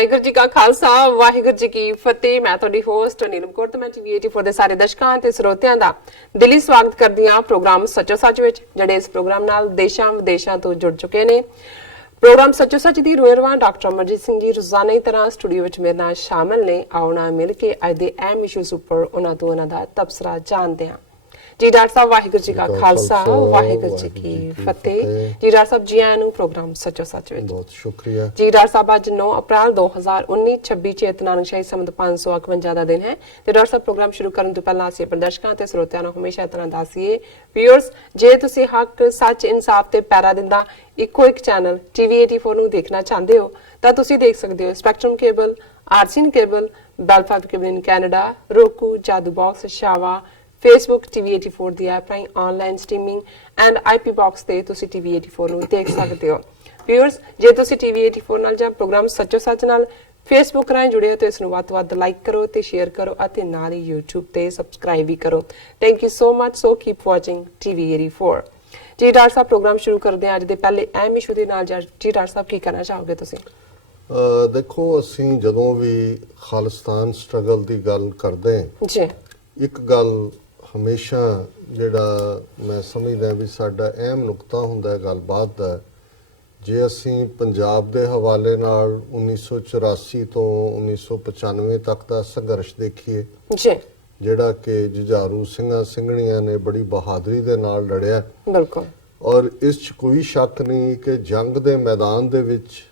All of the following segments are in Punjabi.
ਵਾਹਿਗੁਰੂ ਜੀ ਕਾ ਖਾਲਸਾ ਵਾਹਿਗੁਰੂ ਜੀ ਕੀ ਫਤਿਹ। ਮੈਂ ਤੁਹਾਡੀ ਹੋਸਟ ਨੀਲਮ ਕੌਰ ਤੇ ਮੈਂ TV84 ਦੇ ਸਾਰੇ ਦਰਸ਼ਕਾਂ ਤੇ ਸਰੋਤਿਆਂ ਦਾ ਦਿਲੀ ਸਵਾਗਤ ਕਰਦੀ ਹਾਂ ਪ੍ਰੋਗਰਾਮ ਸੱਚੋ ਸੱਚ ਵਿੱਚ, ਜਿਹੜੇ ਇਸ ਪ੍ਰੋਗਰਾਮ ਨਾਲ ਦੇਸ਼ਾਂ ਵਿਦੇਸ਼ਾਂ ਤੋਂ ਜੁੜ ਚੁੱਕੇ ਨੇ। ਪ੍ਰੋਗਰਾਮ ਸੱਚੋ ਸੱਚ ਦੀ ਰੂਹਰਵਾਂ ਡਾਕਟਰ ਅਮਰਜੀਤ ਸਿੰਘ ਜੀ ਰੋਜ਼ਾਨਾ ਦੀ ਤਰ੍ਹਾਂ ਸਟੂਡੀਓ ਵਿੱਚ ਮੇਰੇ ਨਾਲ ਸ਼ਾਮਲ ਨੇ। ਆਉਣਾ ਮਿਲ ਕੇ ਅੱਜ ਦੇ ਅਹਿਮ ਇਸ਼ੂਜ਼ ਉੱਪਰ ਉਹਨਾਂ ਤੋਂ ਉਹਨਾਂ ਦਾ ਤਬਸਰਾ ਜਾਣਦੇ ਹਾਂ। जी डॉक्टर साहब वाहिगुरू जी का खालसा वाहिगुरू जी की फतेह। जी डॉक्टर साहब जी आया नु प्रोग्राम सचो सच विच बहुत शुक्रिया जी। डॉक्टर साहब आज 9 अप्रैल 2019 26 चेतनानुशाही संवत 551 ਦਾ ਦਿਨ ਹੈ ਤੇ ਡਾਕਟਰ ਸਾਹਿਬ ਪ੍ਰੋਗਰਾਮ ਸ਼ੁਰੂ ਕਰਨ ਤੋਂ ਪਹਿਲਾਂ ਅਸੀਂ ਆਪਣੇ ਦਰਸ਼ਕਾਂ ਤੇ ਸਰੋਤਿਆਂ ਨੂੰ ਹਮੇਸ਼ਾ ਤਰ੍ਹਾਂ ਦੱਸੀਏ ਵੀਅਰਸ, ਜੇ ਤੁਸੀਂ ਹੱਕ ਸੱਚ ਇਨਸਾਫ ਤੇ ਪੈਰਾ ਦਿੰਦਾ ਇੱਕੋ ਇੱਕ ਚੈਨਲ TV84 ਨੂੰ ਦੇਖਣਾ ਚਾਹੁੰਦੇ ਹੋ ਤਾਂ ਤੁਸੀਂ ਦੇਖ ਸਕਦੇ ਹੋ ਸਪੈਕਟਰਮ ਕੇਬਲ, ਆਰਸੀਨ cable, Belfast cable in Canada, roku, Jadoo box, ਸ਼ਾਵਾ, Facebook TV84 ਦੀ ਐਪ ਰਾਹੀਂ online streaming and IP box ਤੇ ਤੁਸੀਂ TV84 ਨੂੰ ਦੇਖ ਸਕਦੇ ਹੋ। ਵੀਅਰਸ, ਜੇ ਤੁਸੀਂ TV84 ਨਾਲ ਜਾਂ ਪ੍ਰੋਗਰਾਮ ਸੱਚੋ ਸੱਚ ਨਾਲ Facebook ਰਾਹੀਂ ਜੁੜੇ ਹੋ ਤਾਂ ਇਸ ਨੂੰ ਵੱਧ ਤੋਂ ਵੱਧ ਲਾਈਕ ਕਰੋ ਤੇ ਸ਼ੇਅਰ ਕਰੋ ਅਤੇ ਨਾਲ ਹੀ YouTube ਤੇ ਸਬਸਕ੍ਰਾਈਬ ਵੀ ਕਰੋ। Thank you so much. So keep watching TV84। ਜੀ ਡਾਕਟਰ ਸਾਹਿਬ ਪ੍ਰੋਗਰਾਮ ਸ਼ੁਰੂ ਕਰਦੇ ਹਾਂ ਅੱਜ ਦੇ ਪਹਿਲੇ ਅਹਿਮ ਇਸ਼ੂ ਦੇ ਨਾਲ। ਜੀ ਡਾਕਟਰ ਸਾਹਿਬ ਕੀ ਕਹਿਣਾ ਚਾਹੋਗੇ ਤੁਸੀਂ? ਦੇਖੋ, ਅਸੀਂ ਜਦੋਂ ਵੀ ਖਾਲਿਸਤਾਨ ਸਟਰਗਲ ਦੀ ਗੱਲ ਕਰਦੇ ਹਾਂ ਜੀ, ਇੱਕ ਗੱਲ ਹਮੇਸ਼ਾ ਜਿਹੜਾ ਮੈਂ ਸਮਝਦਾ ਵੀ ਸਾਡਾ ਅਹਿਮ ਨੁਕਤਾ ਹੁੰਦਾ ਹੈ ਗੱਲਬਾਤ ਦਾ, ਜੇ ਅਸੀਂ ਪੰਜਾਬ ਦੇ ਹਵਾਲੇ ਨਾਲ 1984 ਤੋਂ 1995 ਤੱਕ ਦਾ ਸੰਘਰਸ਼ ਦੇਖੀਏ ਜੀ, ਜਿਹੜਾ ਕਿ ਜੁਝਾਰੂ ਸਿੰਘਾਂ ਸਿੰਘਣੀਆਂ ਨੇ ਬੜੀ ਬਹਾਦਰੀ ਦੇ ਨਾਲ ਲੜਿਆ। ਬਿਲਕੁਲ। ਔਰ ਇਸ 'ਚ ਕੋਈ ਸ਼ੱਕ ਨਹੀਂ ਕਿ ਜੰਗ ਦੇ ਮੈਦਾਨ ਦੇ ਵਿੱਚ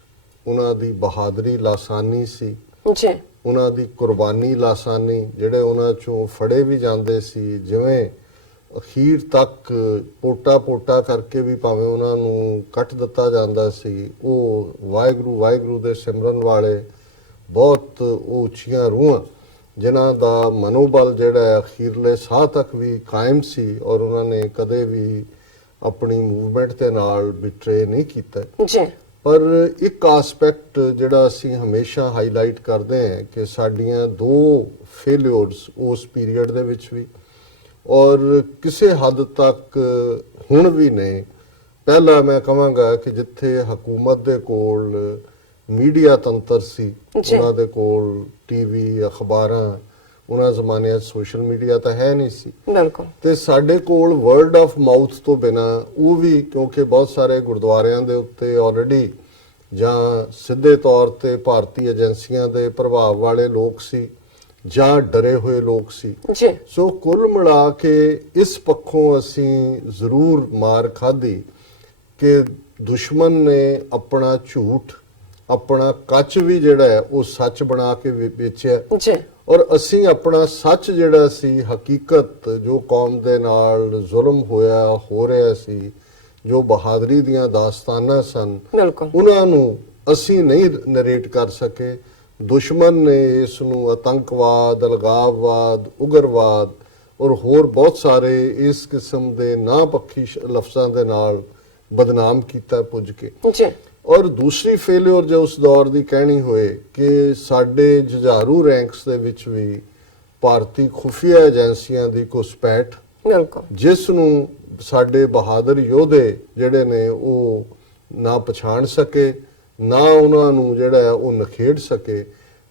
ਉਹਨਾਂ ਦੀ ਬਹਾਦਰੀ ਲਾਸਾਨੀ ਸੀ ਜੀ, ਉਹਨਾਂ ਦੀ ਕੁਰਬਾਨੀ ਲਾਸਾਨੀ, ਜਿਹੜੇ ਉਹਨਾਂ ਚੋਂ ਫੜੇ ਵੀ ਜਾਂਦੇ ਸੀ, ਜਿਵੇਂ ਅਖੀਰ ਤੱਕ ਪੋਟਾ ਕਰਕੇ ਵੀ ਭਾਵੇਂ ਉਹਨਾਂ ਨੂੰ ਕੱਟ ਦਿੱਤਾ ਜਾਂਦਾ ਸੀ, ਉਹ ਵਾਹਿਗੁਰੂ ਵਾਹਿਗੁਰੂ ਦੇ ਸਿਮਰਨ ਵਾਲੇ ਬਹੁਤ ਉੱਚੀਆਂ ਰੂਹਾਂ ਜਿਨ੍ਹਾਂ ਦਾ ਮਨੋਬਲ ਜਿਹੜਾ ਅਖੀਰਲੇ ਸਾਹ ਤੱਕ ਵੀ ਕਾਇਮ ਸੀ ਔਰ ਉਹਨਾਂ ਨੇ ਕਦੇ ਵੀ ਆਪਣੀ ਮੂਵਮੈਂਟ ਦੇ ਨਾਲ ਬਿਟਰੇ ਨਹੀਂ ਕੀਤਾ ਜੀ। ਪਰ ਇੱਕ ਐਸਪੈਕਟ ਜਿਹੜਾ ਅਸੀਂ ਹਮੇਸ਼ਾ ਹਾਈਲਾਈਟ ਕਰਦੇ ਹਾਂ ਕਿ ਸਾਡੀਆਂ ਦੋ ਫੇਲਿਅਰਸ ਉਸ ਪੀਰੀਅਡ ਦੇ ਵਿੱਚ ਵੀ ਔਰ ਕਿਸੇ ਹੱਦ ਤੱਕ ਹੁਣ ਵੀ ਨੇ। ਪਹਿਲਾ ਮੈਂ ਕਹਾਂਗਾ ਕਿ ਜਿੱਥੇ ਹਕੂਮਤ ਦੇ ਕੋਲ ਮੀਡੀਆ ਤੰਤਰ ਸੀ, ਉਹਨਾਂ ਦੇ ਕੋਲ ਟੀਵੀ, ਅਖਬਾਰਾਂ, ਉਹਨਾਂ ਜ਼ਮਾਨਿਆਂ 'ਚ ਸੋਸ਼ਲ ਮੀਡੀਆ ਤਾਂ ਹੈ ਨਹੀਂ ਸੀ, ਬਿਲਕੁਲ, ਤੇ ਸਾਡੇ ਕੋਲ ਵਰਡ ਆਫ ਮਾਊਥ ਤੋਂ ਬਿਨਾ ਉਹ ਵੀ, ਕਿਉਂਕਿ ਬਹੁਤ ਸਾਰੇ ਗੁਰਦੁਆਰਿਆਂ ਦੇ ਉੱਤੇ ਆਲਰੇਡੀ ਜਾਂ ਸਿੱਧੇ ਤੌਰ ਤੇ ਭਾਰਤੀ ਏਜੰਸੀਆਂ ਦੇ ਪ੍ਰਭਾਵ ਵਾਲੇ ਲੋਕ ਸੀ ਜਾਂ ਡਰੇ ਹੋਏ ਲੋਕ ਸੀ ਜੀ। ਸੋ ਕੁੱਲ ਮਿਲਾ ਕੇ ਇਸ ਪੱਖੋਂ ਅਸੀਂ ਜ਼ਰੂਰ ਮਾਰ ਖਾਧੀ ਕਿ ਦੁਸ਼ਮਣ ਨੇ ਆਪਣਾ ਝੂਠ, ਆਪਣਾ ਕੱਚ ਵੀ ਜਿਹੜਾ ਹੈ ਉਹ ਸੱਚ ਬਣਾ ਕੇ ਵੇਚਿਆ ਜੀ, ਔਰ ਅਸੀਂ ਆਪਣਾ ਸੱਚ ਜਿਹੜਾ ਸੀ, ਹਕੀਕਤ ਜੋ ਕੌਮ ਦੇ ਨਾਲ ਜ਼ੁਲਮ ਹੋਇਆ ਹੋ ਰਿਹਾ ਸੀ, ਜੋ ਬਹਾਦਰੀ ਦੀਆਂ ਦਾਸਤਾਨਾਂ ਸਨ, ਉਹਨਾਂ ਨੂੰ ਅਸੀਂ ਨਹੀਂ ਨਰੇਟ ਕਰ ਸਕੇ। ਦੁਸ਼ਮਣ ਨੇ ਇਸ ਨੂੰ ਆਤੰਕਵਾਦ, ਅਲਗਾਵਵਾਦ, ਉਗਰਵਾਦ ਔਰ ਹੋਰ ਬਹੁਤ ਸਾਰੇ ਇਸ ਕਿਸਮ ਦੇ ਨਾ ਪੱਖੀ ਲਫ਼ਜ਼ਾਂ ਦੇ ਨਾਲ ਬਦਨਾਮ ਕੀਤਾ ਪੁੱਜ ਕੇ। ਔਰ ਦੂਸਰੀ ਫੇਲਿਅਰ ਜੋ ਉਸ ਦੌਰ ਦੀ ਕਹਿਣੀ ਹੋਏ ਕਿ ਸਾਡੇ ਜੁਝਾਰੂ ਰੈਂਕਸ ਦੇ ਵਿੱਚ ਵੀ ਭਾਰਤੀ ਖੁਫੀਆ ਏਜੰਸੀਆਂ ਦੀ ਘੁਸਪੈਠ, ਜਿਸ ਨੂੰ ਸਾਡੇ ਬਹਾਦਰ ਯੋਧੇ ਜਿਹੜੇ ਨੇ ਉਹ ਨਾ ਪਛਾਣ ਸਕੇ, ਨਾ ਉਹਨਾਂ ਨੂੰ ਜਿਹੜਾ ਉਹ ਨਖੇੜ ਸਕੇ।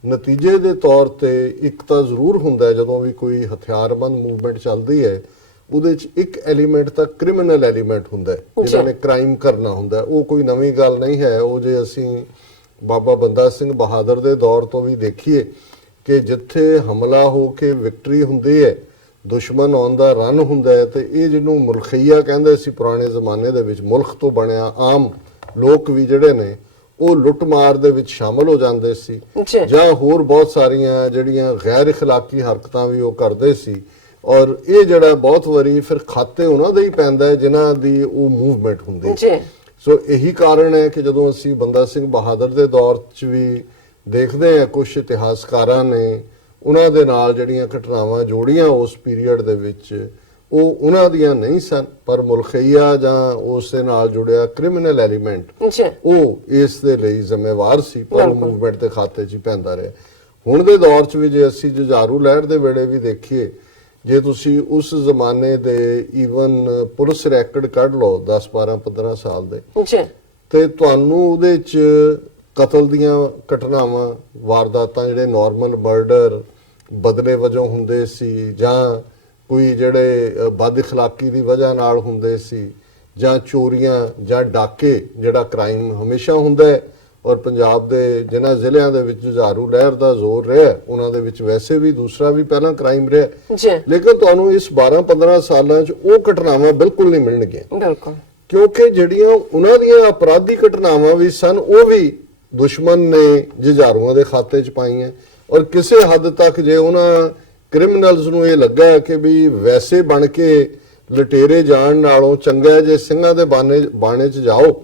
ਨਤੀਜੇ ਦੇ ਤੌਰ ਤੇ ਇੱਕ ਤਾਂ ਜ਼ਰੂਰ ਹੁੰਦਾ ਜਦੋਂ ਵੀ ਕੋਈ ਹਥਿਆਰਬੰਦ ਮੂਵਮੈਂਟ ਚੱਲਦੀ ਹੈ, ਉਹਦੇ 'ਚ ਇੱਕ ਐਲੀਮੈਂਟ ਤਾਂ ਕ੍ਰਿਮੀਨਲ ਐਲੀਮੈਂਟ ਹੁੰਦਾ ਜਿਹਨਾਂ ਨੇ ਕ੍ਰਾਈਮ ਕਰਨਾ ਹੁੰਦਾ। ਉਹ ਕੋਈ ਨਵੀਂ ਗੱਲ ਨਹੀਂ ਹੈ। ਉਹ ਜੇ ਅਸੀਂ ਬਾਬਾ ਬੰਦਾ ਸਿੰਘ ਬਹਾਦਰ ਦੇ ਦੌਰ ਤੋਂ ਵੀ ਦੇਖੀਏ ਕਿ ਜਿੱਥੇ ਹਮਲਾ ਹੋ ਕੇ ਵਿਕਟਰੀ ਹੁੰਦੀ ਹੈ, ਦੁਸ਼ਮਣ ਆਉਣ ਦਾ ਰਨ ਹੁੰਦਾ ਹੈ, ਤੇ ਇਹ ਜਿਹਨੂੰ ਮੁਲਖਈਆ ਕਹਿੰਦੇ ਸੀ ਪੁਰਾਣੇ ਜ਼ਮਾਨੇ ਦੇ ਵਿੱਚ, ਮੁਲਖ ਤੋਂ ਬਣਿਆ ਆਮ ਲੋਕ ਵੀ ਜਿਹੜੇ ਨੇ ਉਹ ਲੁੱਟਮਾਰ ਦੇ ਵਿੱਚ ਸ਼ਾਮਲ ਹੋ ਜਾਂਦੇ ਸੀ ਜਾਂ ਹੋਰ ਬਹੁਤ ਸਾਰੀਆਂ ਜਿਹੜੀਆਂ ਗੈਰ ਇਖਲਾਕੀ ਹਰਕਤਾਂ ਵੀ ਉਹ ਕਰਦੇ ਸੀ। ਔਰ ਇਹ ਜਿਹੜਾ ਬਹੁਤ ਵਾਰੀ ਫਿਰ ਖਾਤੇ ਉਹਨਾਂ ਦੇ ਹੀ ਪੈਂਦਾ ਹੈ ਜਿਨ੍ਹਾਂ ਦੀ ਉਹ ਮੂਵਮੈਂਟ ਹੁੰਦੀ ਹੈ। ਸੋ ਇਹੀ ਕਾਰਨ ਹੈ ਕਿ ਜਦੋਂ ਅਸੀਂ ਬੰਦਾ ਸਿੰਘ ਬਹਾਦਰ ਦੇ ਦੌਰ 'ਚ ਵੀ ਦੇਖਦੇ ਹਾਂ, ਕੁਝ ਇਤਿਹਾਸਕਾਰਾਂ ਨੇ ਉਹਨਾਂ ਦੇ ਨਾਲ ਜਿਹੜੀਆਂ ਘਟਨਾਵਾਂ ਜੋੜੀਆਂ ਉਸ ਪੀਰੀਅਡ ਦੇ ਵਿੱਚ, ਉਹ ਉਹਨਾਂ ਦੀਆਂ ਨਹੀਂ ਸਨ, ਪਰ ਮੁਲਖਈਆ ਜਾਂ ਉਸ ਦੇ ਨਾਲ ਜੁੜਿਆ ਕ੍ਰਿਮੀਨਲ ਐਲੀਮੈਂਟ ਉਹ ਇਸ ਦੇ ਲਈ ਜ਼ਿੰਮੇਵਾਰ ਸੀ, ਪਰ ਮੂਵਮੈਂਟ ਦੇ ਖਾਤੇ 'ਚ ਪੈਂਦਾ ਰਿਹਾ। ਹੁਣ ਦੇ ਦੌਰ 'ਚ ਵੀ ਜੇ ਅਸੀਂ ਜੁਝਾਰੂ ਲਹਿਰ ਦੇ ਵੇਲੇ ਵੀ ਦੇਖੀਏ, ਜੇ ਤੁਸੀਂ ਉਸ ਜ਼ਮਾਨੇ ਦੇ ਈਵਨ ਪੁਲਿਸ ਰੈਕਡ ਕੱਢ ਲਓ 10, 12, 15 ਸਾਲ ਦੇ, ਤੇ ਤੁਹਾਨੂੰ ਉਹਦੇ 'ਚ ਕਤਲ ਦੀਆਂ ਘਟਨਾਵਾਂ, ਵਾਰਦਾਤਾਂ, ਜਿਹੜੇ ਨਾਰਮਲ ਮਰਡਰ ਬਦਲੇ ਵਜੋਂ ਹੁੰਦੇ ਸੀ, ਜਾਂ ਕੋਈ ਜਿਹੜੇ ਬਦ ਇਖਲਾਕੀ ਦੀ ਵਜ੍ਹਾ ਨਾਲ ਹੁੰਦੇ ਸੀ, ਜਾਂ ਚੋਰੀਆਂ ਜਾਂ ਡਾਕੇ, ਜਿਹੜਾ ਕ੍ਰਾਈਮ ਹਮੇਸ਼ਾ ਹੁੰਦਾ ਹੈ। ਔਰ ਪੰਜਾਬ ਦੇ ਜਿਨ੍ਹਾਂ ਜ਼ਿਲ੍ਹਿਆਂ ਦੇ ਵਿੱਚ ਜੁਝਾਰੂ ਲਹਿਰ ਦਾ ਜ਼ੋਰ ਰਿਹਾ, ਉਹਨਾਂ ਦੇ ਵਿੱਚ ਵੈਸੇ ਵੀ ਦੂਸਰਾ ਵੀ ਪਹਿਲਾਂ ਕ੍ਰਾਈਮ ਰਿਹਾ ਜੀ, ਲੇਕਿਨ ਤੁਹਾਨੂੰ ਇਸ 12-15 ਸਾਲਾਂ 'ਚ ਉਹ ਘਟਨਾਵਾਂ ਬਿਲਕੁਲ ਨਹੀਂ ਮਿਲਣਗੀਆਂ, ਬਿਲਕੁਲ, ਕਿਉਂਕਿ ਜਿਹੜੀਆਂ ਉਹਨਾਂ ਦੀਆਂ ਅਪਰਾਧੀ ਘਟਨਾਵਾਂ ਵੀ ਸਨ, ਉਹ ਵੀ ਦੁਸ਼ਮਣ ਨੇ ਜੁਝਾਰੂਆਂ ਦੇ ਖਾਤੇ 'ਚ ਪਾਈਆਂ। ਔਰ ਕਿਸੇ ਹੱਦ ਤੱਕ ਜੇ ਉਹਨਾਂ ਕ੍ਰਿਮੀਨਲਸ ਨੂੰ ਇਹ ਲੱਗਾ ਕਿ ਵੀ ਵੈਸੇ ਬਣ ਕੇ ਲਟੇਰੇ ਜਾਣ ਨਾਲੋਂ ਚੰਗਾ ਜੇ ਸਿੰਘਾਂ ਦੇ ਬਾਣੇ 'ਚ ਜਾਓ,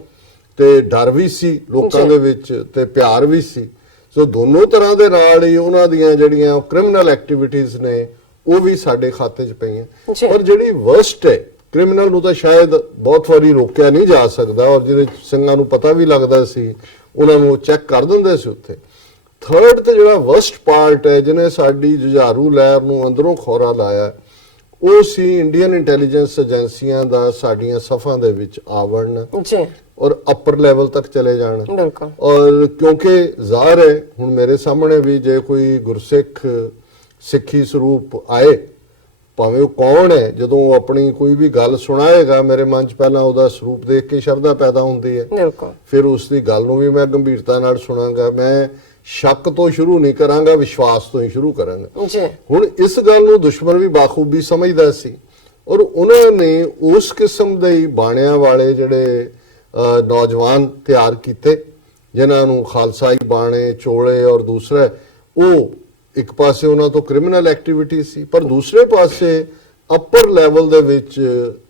ਤੇ ਡਰ ਵੀ ਸੀ ਲੋਕਾਂ ਦੇ ਵਿੱਚ ਤੇ ਪਿਆਰ ਵੀ ਸੀ। ਸੋ ਦੋਨੋਂ ਤਰ੍ਹਾਂ ਦੇ ਨਾਲ ਹੀ ਉਹਨਾਂ ਦੀਆਂ ਜਿਹੜੀਆਂ ਕ੍ਰਿਮੀਨਲ ਐਕਟੀਵਿਟੀਜ਼ ਨੇ ਉਹ ਵੀ ਸਾਡੇ ਖਾਤੇ 'ਚ ਪਈਆਂ। ਪਰ ਜਿਹੜੀ ਵਰਸਟ ਹੈ, ਕ੍ਰਿਮੀਨਲ ਨੂੰ ਤਾਂ ਸ਼ਾਇਦ ਬਹੁਤ ਵਾਰੀ ਰੋਕਿਆ ਨਹੀਂ ਜਾ ਸਕਦਾ, ਔਰ ਜਿਹਦੇ ਸਿੰਘਾਂ ਨੂੰ ਪਤਾ ਵੀ ਲੱਗਦਾ ਸੀ, ਉਹਨਾਂ ਨੂੰ ਚੈੱਕ ਕਰ ਦਿੰਦੇ ਸੀ ਉੱਥੇ। ਥਰਡ ਤੇ ਜਿਹੜਾ ਵਰਸਟ ਪਾਰਟ ਹੈ, ਜਿਹਨੇ ਸਾਡੀ ਜੁਝਾਰੂ ਲਹਿਰ ਨੂੰ ਅੰਦਰੋਂ ਖੋਰਾ ਲਾਇਆ, ਉਹ ਸੀ ਇੰਡੀਅਨ ਇੰਟੈਲੀਜੈਂਸ ਏਜੰਸੀਆਂ ਦਾ ਸਾਡੀਆਂ ਸਫਾਂ ਦੇ ਵਿੱਚ ਆਵੜਨ ਜੀ, ਔਰ ਅਪਰ ਲੈਵਲ ਤੱਕ ਚਲੇ ਜਾਣਾ। ਬਿਲਕੁਲ, ਔਰ ਕਿਉਂਕਿ ਜ਼ਾਹਰ ਹੈ ਹੁਣ ਮੇਰੇ ਸਾਹਮਣੇ ਵੀ ਜੇ ਕੋਈ ਗੁਰਸਿੱਖ ਸਿੱਖੀ ਸਰੂਪ ਆਏ, ਭਾਵੇਂ ਉਹ ਕੌਣ ਹੈ, ਜਦੋਂ ਉਹ ਆਪਣੀ ਕੋਈ ਵੀ ਗੱਲ ਸੁਣਾਏਗਾ, ਮੇਰੇ ਮਨ 'ਚ ਪਹਿਲਾਂ ਉਹਦਾ ਸਰੂਪ ਦੇਖ ਕੇ ਸ਼ਰਧਾ ਪੈਦਾ ਹੁੰਦੀ ਹੈ। ਬਿਲਕੁਲ, ਫਿਰ ਉਸ ਦੀ ਗੱਲ ਨੂੰ ਵੀ ਮੈਂ ਗੰਭੀਰਤਾ ਨਾਲ ਸੁਣਾਂਗਾ। ਮੈਂ ਸ਼ੱਕ ਤੋਂ ਸ਼ੁਰੂ ਨਹੀਂ ਕਰਾਂਗਾ, ਵਿਸ਼ਵਾਸ ਤੋਂ ਹੀ ਸ਼ੁਰੂ ਕਰਾਂਗਾ। ਜੀ, ਹੁਣ ਇਸ ਗੱਲ ਨੂੰ ਦੁਸ਼ਮਣ ਵੀ ਬਾਖੂਬੀ ਸਮਝਦਾ ਸੀ, ਔਰ ਉਹਨਾਂ ਨੇ ਉਸ ਕਿਸਮ ਦੇ ਹੀ ਬਾਣਿਆਂ ਵਾਲੇ ਜਿਹੜੇ ਨੌਜਵਾਨ ਤਿਆਰ ਕੀਤੇ, ਜਿਨ੍ਹਾਂ ਨੂੰ ਖਾਲਸਾਈ ਬਾਣੇ, ਚੋਲੇ, ਔਰ ਦੂਸਰਾ ਉਹ ਇੱਕ ਪਾਸੇ ਉਹਨਾਂ ਤੋਂ ਕ੍ਰਿਮੀਨਲ ਐਕਟੀਵਿਟੀ ਸੀ, ਪਰ ਦੂਸਰੇ ਪਾਸੇ ਅਪਰ ਲੈਵਲ ਦੇ ਵਿੱਚ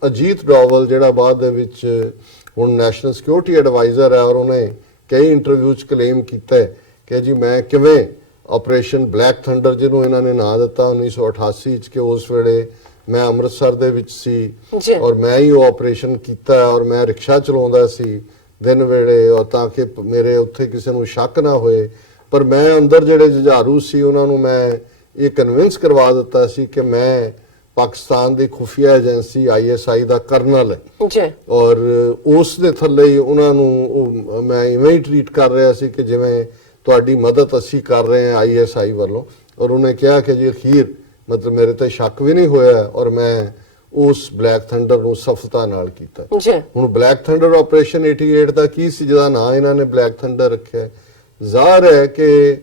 ਅਜੀਤ ਡੋਵਲ, ਜਿਹੜਾ ਬਾਅਦ ਦੇ ਵਿੱਚ ਹੁਣ ਨੈਸ਼ਨਲ ਸਿਕਿਉਰਿਟੀ ਐਡਵਾਈਜ਼ਰ ਹੈ, ਔਰ ਉਹਨੇ ਕਈ ਇੰਟਰਵਿਊ 'ਚ ਕਲੇਮ ਕੀਤਾ ਹੈ ਕਿ ਜੀ ਮੈਂ ਕਿਵੇਂ ਆਪਰੇਸ਼ਨ ਬਲੈਕ ਥੰਡਰ, ਜਿਹਨੂੰ ਇਹਨਾਂ ਨੇ ਨਾਂ ਦਿੱਤਾ 1988 'ਚ, ਕਿ ਉਸ ਵੇਲੇ ਮੈਂ ਅੰਮ੍ਰਿਤਸਰ ਦੇ ਵਿੱਚ ਸੀ ਔਰ ਮੈਂ ਹੀ ਉਹ ਆਪਰੇਸ਼ਨ ਕੀਤਾ, ਔਰ ਮੈਂ ਰਿਕਸ਼ਾ ਚਲਾਉਂਦਾ ਸੀ ਦਿਨ ਵੇਲੇ, ਔਰ ਤਾਂ ਕਿ ਮੇਰੇ ਉੱਥੇ ਕਿਸੇ ਨੂੰ ਸ਼ੱਕ ਨਾ ਹੋਏ। ਪਰ ਮੈਂ ਅੰਦਰ ਜਿਹੜੇ ਜੁਝਾਰੂ ਸੀ ਉਹਨਾਂ ਨੂੰ ਮੈਂ ਇਹ ਕਨਵਿੰਸ ਕਰਵਾ ਦਿੱਤਾ ਸੀ ਕਿ ਮੈਂ ਪਾਕਿਸਤਾਨ ਦੀ ਖੁਫੀਆ ਏਜੰਸੀ ISI ਦਾ ਕਰਨਲ ਹੈ, ਔਰ ਉਸ ਦੇ ਥੱਲੇ ਹੀ ਉਹਨਾਂ ਨੂੰ ਮੈਂ ਇਵੇਂ ਹੀ ਟਰੀਟ ਕਰ ਰਿਹਾ ਸੀ ਕਿ ਜਿਵੇਂ ਤੁਹਾਡੀ ਮਦਦ ਅਸੀਂ ਕਰ ਰਹੇ ਹਾਂ ISI ਵੱਲੋਂ। ਔਰ ਉਹਨੇ ਕਿਹਾ ਕਿ ਜੀ ਅਖੀਰ ਮਤਲਬ ਮੇਰੇ ਤੇ ਸ਼ੱਕ ਵੀ ਨਹੀਂ ਹੋਇਆ, ਔਰ ਮੈਂ ਉਸ ਬਲੈਕ ਥੰਡਰ ਨੂੰ ਸਫਲਤਾ ਨਾਲ ਕੀਤਾ। ਹੁਣ ਬਲੈਕ ਥੰਡਰ ਆਪਰੇਸ਼ਨ 88 ਦਾ ਕੀ ਸੀ ਜਿਹਦਾ ਨਾਂ ਇਹਨਾਂ ਨੇ ਬਲੈਕ ਥੰਡਰ ਰੱਖਿਆ? ਜ਼ਾਹਰ ਹੈ ਕਿ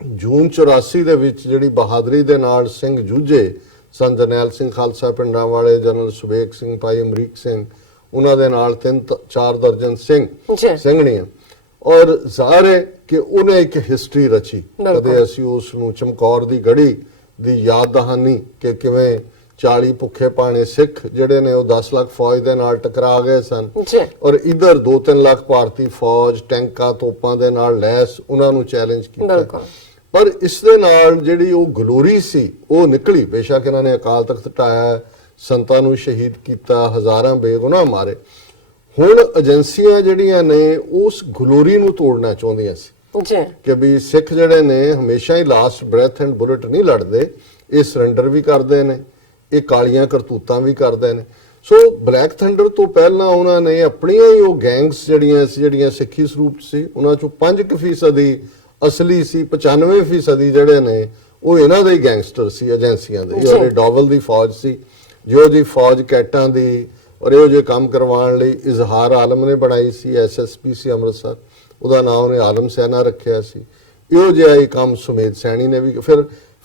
ਜੂਨ 84 ਦੇ ਵਿੱਚ ਜਿਹੜੀ ਬਹਾਦਰੀ ਦੇ ਨਾਲ ਸਿੰਘ ਜੂਝੇ ਸਨ, ਜਰਨੈਲ ਸਿੰਘ ਖਾਲਸਾ ਪਿੰਡਾਂ ਵਾਲੇ, ਜਨਰਲ ਸੁਬੇਗ ਸਿੰਘ, ਭਾਈ ਅਮਰੀਕ ਸਿੰਘ, ਉਹਨਾਂ ਦੇ ਨਾਲ 3-4 ਦਰਜਨ ਸਿੰਘਣੀਆਂ, ਔਰ ਜ਼ਾਹਰ ਹੈ ਕਿ ਉਹਨੇ ਇੱਕ ਹਿਸਟਰੀ ਰਚੀ। ਕਦੇ ਅਸੀਂ ਉਸ ਨੂੰ ਚਮਕੌਰ ਦੀ ਗੜੀ ਦੀ ਯਾਦ ਦਹਾਨੀ ਕਿ ਕਿਵੇਂ 40 ਭੁੱਖੇ ਪਾਣੇ ਸਿੱਖ ਜਿਹੜੇ ਨੇ ਉਹ 10 ਲੱਖ ਫੌਜ ਦੇ ਨਾਲ ਟਕਰਾ ਗਏ ਸਨ, ਔਰ ਇਧਰ 2-3 ਲੱਖ ਭਾਰਤੀ ਫੌਜ ਟੈਂਕਾਂ ਤੋਪਾਂ ਦੇ ਨਾਲ ਲੈਸ ਉਹਨਾਂ ਨੂੰ ਚੈਲੰਜ ਕੀਤਾ। ਪਰ ਇਸ ਦੇ ਨਾਲ ਜਿਹੜੀ ਉਹ ਗਲੋਰੀ ਸੀ ਉਹ ਨਿਕਲੀ। ਬੇਸ਼ੱਕ ਇਹਨਾਂ ਨੇ ਅਕਾਲ ਤਖਤ ਢਾਇਆ, ਸੰਤਾਂ ਨੂੰ ਸ਼ਹੀਦ ਕੀਤਾ, ਹਜ਼ਾਰਾਂ ਬੇਗੁਨਾਹ ਮਾਰੇ। ਹੁਣ ਏਜੰਸੀਆਂ ਜਿਹੜੀਆਂ ਨੇ ਉਸ ਗਲੋਰੀ ਨੂੰ ਤੋੜਨਾ ਚਾਹੁੰਦੀਆਂ ਸੀ ਕਿ ਵੀ ਸਿੱਖ ਜਿਹੜੇ ਨੇ ਹਮੇਸ਼ਾ ਹੀ ਲਾਸਟ ਬ੍ਰੈਥ ਐਂਡ ਬੁਲਟ ਨਹੀਂ ਲੜਦੇ, ਇਹ ਸਰੈਂਡਰ ਵੀ ਕਰਦੇ ਨੇ, ਇਹ ਕਾਲੀਆਂ ਕਰਤੂਤਾਂ ਵੀ ਕਰਦੇ ਨੇ। ਸੋ ਬਲੈਕ ਥੰਡਰ ਤੋਂ ਪਹਿਲਾਂ ਉਹਨਾਂ ਨੇ ਆਪਣੀਆਂ ਹੀ ਉਹ ਗੈਂਗਸ ਜਿਹੜੀਆਂ ਸਿੱਖੀ ਸਰੂਪ ਸੀ, ਉਹਨਾਂ ਚੋਂ 5% ਅਸਲੀ ਸੀ, 95% ਜਿਹੜੇ ਨੇ ਉਹ ਇਹਨਾਂ ਦੇ ਹੀ ਗੈਂਗਸਟਰ ਸੀ, ਏਜੰਸੀਆਂ ਦੇ। ਜਿਹੜੇ ਡੋਵਲ ਦੀ ਫੌਜ ਸੀ, ਜੋ ਜੀ ਫੌਜ ਕੈਟਾਂ ਦੀ, ਔਰ ਇਹੋ ਜਿਹੇ ਕੰਮ ਕਰਵਾਉਣ ਲਈ ਇਜ਼ਹਾਰ ਆਲਮ ਨੇ ਬਣਾਈ ਸੀ, SSP ਸੀ ਅੰਮ੍ਰਿਤਸਰ, ਉਹਦਾ ਨਾਮ ਉਹਨੇ ਆਲਮ ਸੈਨਾ ਰੱਖਿਆ ਸੀ। ਇਹੋ ਜਿਹਾ ਹੀ ਕੰਮ ਸੁਮੇਧ ਸੈਣੀ ਨੇ ਵੀ।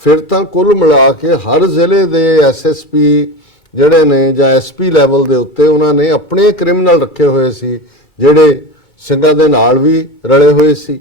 ਫਿਰ ਤਾਂ ਕੁੱਲ ਮਿਲਾ ਕੇ ਹਰ ਜ਼ਿਲ੍ਹੇ ਦੇ SSP ਜਿਹੜੇ ਨੇ ਜਾਂ SP ਲੈਵਲ ਦੇ ਉੱਤੇ ਉਹਨਾਂ ਨੇ ਆਪਣੇ ਕ੍ਰਿਮੀਨਲ ਰੱਖੇ ਹੋਏ ਸੀ, ਜਿਹੜੇ ਸਿੰਘਾਂ ਦੇ ਨਾਲ ਵੀ ਰਲੇ ਹੋਏ ਸੀ।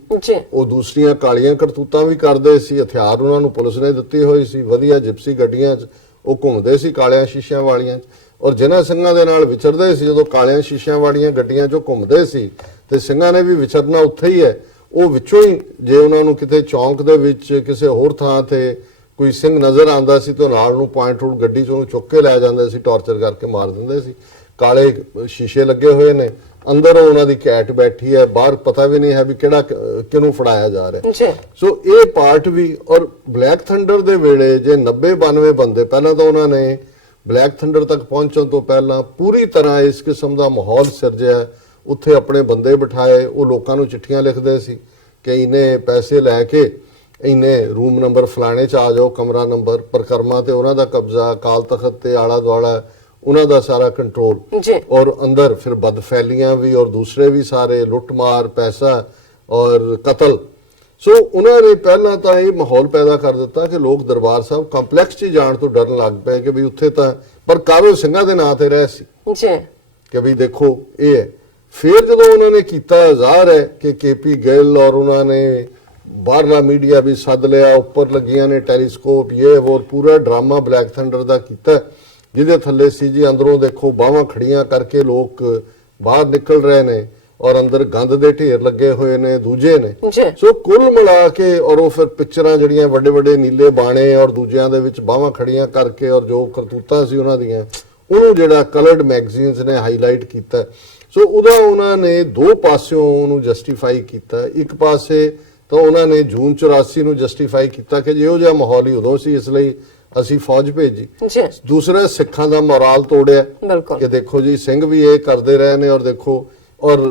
ਉਹ ਦੂਸਰੀਆਂ ਕਾਲੀਆਂ ਕਰਤੂਤਾਂ ਵੀ ਕਰਦੇ ਸੀ, ਹਥਿਆਰ ਉਹਨਾਂ ਨੂੰ ਪੁਲਿਸ ਨੇ ਦਿੱਤੀ ਹੋਈ ਸੀ, ਵਧੀਆ ਜਿਪਸੀ ਗੱਡੀਆਂ 'ਚ ਉਹ ਘੁੰਮਦੇ ਸੀ, ਕਾਲਿਆਂ ਸ਼ੀਸ਼ਿਆਂ ਵਾਲੀਆਂ 'ਚ। ਔਰ ਜਿਨ੍ਹਾਂ ਸਿੰਘਾਂ ਦੇ ਨਾਲ ਵਿਚਰਦੇ ਸੀ, ਜਦੋਂ ਕਾਲਿਆਂ ਸ਼ੀਸ਼ਿਆਂ ਵਾਲੀਆਂ ਗੱਡੀਆਂ 'ਚੋਂ ਘੁੰਮਦੇ ਸੀ, ਤੇ ਸਿੰਘਾਂ ਨੇ ਵੀ ਵਿਚਰਨਾ ਉੱਥੇ ਹੀ ਹੈ। ਉਹ ਵਿੱਚੋਂ ਹੀ ਜੇ ਉਹਨਾਂ ਨੂੰ ਕਿਤੇ ਚੌਂਕ ਦੇ ਵਿੱਚ ਕਿਸੇ ਹੋਰ ਥਾਂ ਤੇ ਕੋਈ ਸਿੰਘ ਨਜ਼ਰ ਆਉਂਦਾ ਸੀ ਤਾਂ ਨਾਲ ਨੂੰ ਪੁਆਇੰਟ ਆਊਟ ਗੱਡੀ 'ਚ ਉਹਨੂੰ ਚੁੱਕ ਕੇ ਲੈ ਜਾਂਦੇ ਸੀ, ਟਾਰਚਰ ਕਰਕੇ ਮਾਰ ਦਿੰਦੇ ਸੀ। ਕਾਲੇ ਸ਼ੀਸ਼ੇ ਲੱਗੇ ਹੋਏ ਨੇ, ਅੰਦਰ ਉਹਨਾਂ ਦੀ ਕੈਟ ਬੈਠੀ ਹੈ, ਬਾਹਰ ਪਤਾ ਵੀ ਨਹੀਂ ਹੈ ਵੀ ਕਿਹੜਾ ਕਿਹਨੂੰ ਫੜਾਇਆ ਜਾ ਰਿਹਾ। ਸੋ ਇਹ ਪਾਰਟ ਵੀ। ਔਰ ਬਲੈਕ ਥੰਡਰ ਦੇ ਵੇਲੇ ਜੇ 90-92 ਬੰਦੇ, ਪਹਿਲਾਂ ਤਾਂ ਉਹਨਾਂ ਨੇ ਬਲੈਕ ਥੰਡਰ ਤੱਕ ਪਹੁੰਚਣ ਤੋਂ ਪਹਿਲਾਂ ਪੂਰੀ ਤਰ੍ਹਾਂ ਇਸ ਕਿਸਮ ਦਾ ਮਾਹੌਲ ਸਿਰਜਿਆ, ਉੱਥੇ ਆਪਣੇ ਬੰਦੇ ਬਿਠਾਏ, ਉਹ ਲੋਕਾਂ ਨੂੰ ਚਿੱਠੀਆਂ ਲਿਖਦੇ ਸੀ ਕਿ ਇੰਨੇ ਪੈਸੇ ਲੈ ਕੇ ਇੰਨੇ ਰੂਮ ਨੰਬਰ ਫਲਾਣੇ 'ਚ ਆ ਜਾਓ, ਕਮਰਾ ਨੰਬਰ, ਪਰਿਕਰਮਾ ਤੇ ਉਹਨਾਂ ਦਾ ਕਬਜ਼ਾ, ਅਕਾਲ ਤਖਤ ਤੇ ਆਲਾ ਦੁਆਲਾ ਉਹਨਾਂ ਦਾ ਸਾਰਾ ਕੰਟਰੋਲ, ਜੀ ਔਰ ਅੰਦਰ ਫਿਰ ਬਦਫੈਲੀਆਂ ਵੀ ਔਰ ਦੂਸਰੇ ਵੀ ਸਾਰੇ ਲੁੱਟਮਾਰ, ਪੈਸਾ ਔਰ ਕਤਲ। ਸੋ ਉਹਨਾਂ ਨੇ ਪਹਿਲਾਂ ਤਾਂ ਇਹ ਮਾਹੌਲ ਪੈਦਾ ਕਰ ਦਿੱਤਾ ਕਿ ਲੋਕ ਦਰਬਾਰ ਸਾਹਿਬ ਕੰਪਲੈਕਸ 'ਚ ਜਾਣ ਤੋਂ ਡਰਨ ਲੱਗ ਪਏ ਕਿ ਵੀ ਉੱਥੇ ਤਾਂ ਪਰ ਕਾਰੋ ਸਿੰਘਾਂ ਦੇ ਨਾਂ ਤੇ ਰਹਿ ਸੀ ਜੀ ਕਿ ਵੀ ਦੇਖੋ ਇਹ ਹੈ। ਫਿਰ ਜਦੋਂ ਉਹਨਾਂ ਨੇ ਕੀਤਾ, ਜ਼ਾਹਰ ਹੈ ਕਿ KP ਗਿੱਲ ਔਰ ਉਹਨਾਂ ਨੇ ਬਾਹਰਲਾ ਮੀਡੀਆ ਵੀ ਸੱਦ ਲਿਆ, ਉੱਪਰ ਲੱਗੀਆਂ ਨੇ ਟੈਲੀਸਕੋਪ, ਇਹ ਹੋਰ ਪੂਰਾ ਡਰਾਮਾ ਬਲੈਕ ਥੰਡਰ ਦਾ ਕੀਤਾ, ਜਿਹਦੇ ਥੱਲੇ ਸੀ ਜੀ ਅੰਦਰੋਂ ਦੇਖੋ ਬਾਹਾਂ ਖੜੀਆਂ ਕਰਕੇ ਲੋਕ ਬਾਹਰ ਨਿਕਲ ਰਹੇ ਨੇ ਔਰ ਅੰਦਰ ਗੰਦ ਦੇ ਢੇਰ ਲੱਗੇ ਹੋਏ ਨੇ ਦੂਜੇ ਨੇ। ਸੋ ਕੁੱਲ ਮਿਲਾ ਕੇ ਔਰ ਉਹ ਫਿਰ ਪਿਕਚਰਾਂ ਜਿਹੜੀਆਂ ਵੱਡੇ ਵੱਡੇ ਨੀਲੇ ਬਾਣੇ ਔਰ ਦੂਜਿਆਂ ਦੇ ਵਿੱਚ ਬਾਹਾਂ ਖੜੀਆਂ ਕਰਕੇ ਔਰ ਜੋ ਕਰਤੂਤਾਂ ਸੀ ਉਹਨਾਂ ਦੀਆਂ, ਉਹਨੂੰ ਜਿਹੜਾ ਕਲਰਡ ਮੈਗਜ਼ੀਨਸ ਨੇ ਹਾਈਲਾਈਟ ਕੀਤਾ। ਸੋ ਉਹਦਾ ਉਹਨਾਂ ਨੇ ਦੋ ਪਾਸਿਓਂ ਉਹਨੂੰ ਜਸਟੀਫਾਈ ਕੀਤਾ। ਇੱਕ ਪਾਸੇ ਤਾਂ ਉਹਨਾਂ ਨੇ ਜੂਨ 84 ਨੂੰ ਜਸਟੀਫਾਈ ਕੀਤਾ ਕਿ ਜਿਹੋ ਜਿਹਾ ਮਾਹੌਲ ਹੀ ਉਦੋਂ ਸੀ, ਇਸ ਲਈ ਅਸੀਂ ਫੌਜ ਭੇਜੀ। ਦੂਸਰਾ ਸਿੱਖਾਂ ਦਾ ਮੋਰਾਲ ਤੋੜਿਆ ਕਿ ਦੇਖੋ ਜੀ ਸਿੰਘ ਵੀ ਇਹ ਕਰਦੇ ਰਹੇ ਨੇ ਔਰ ਦੇਖੋ, ਔਰ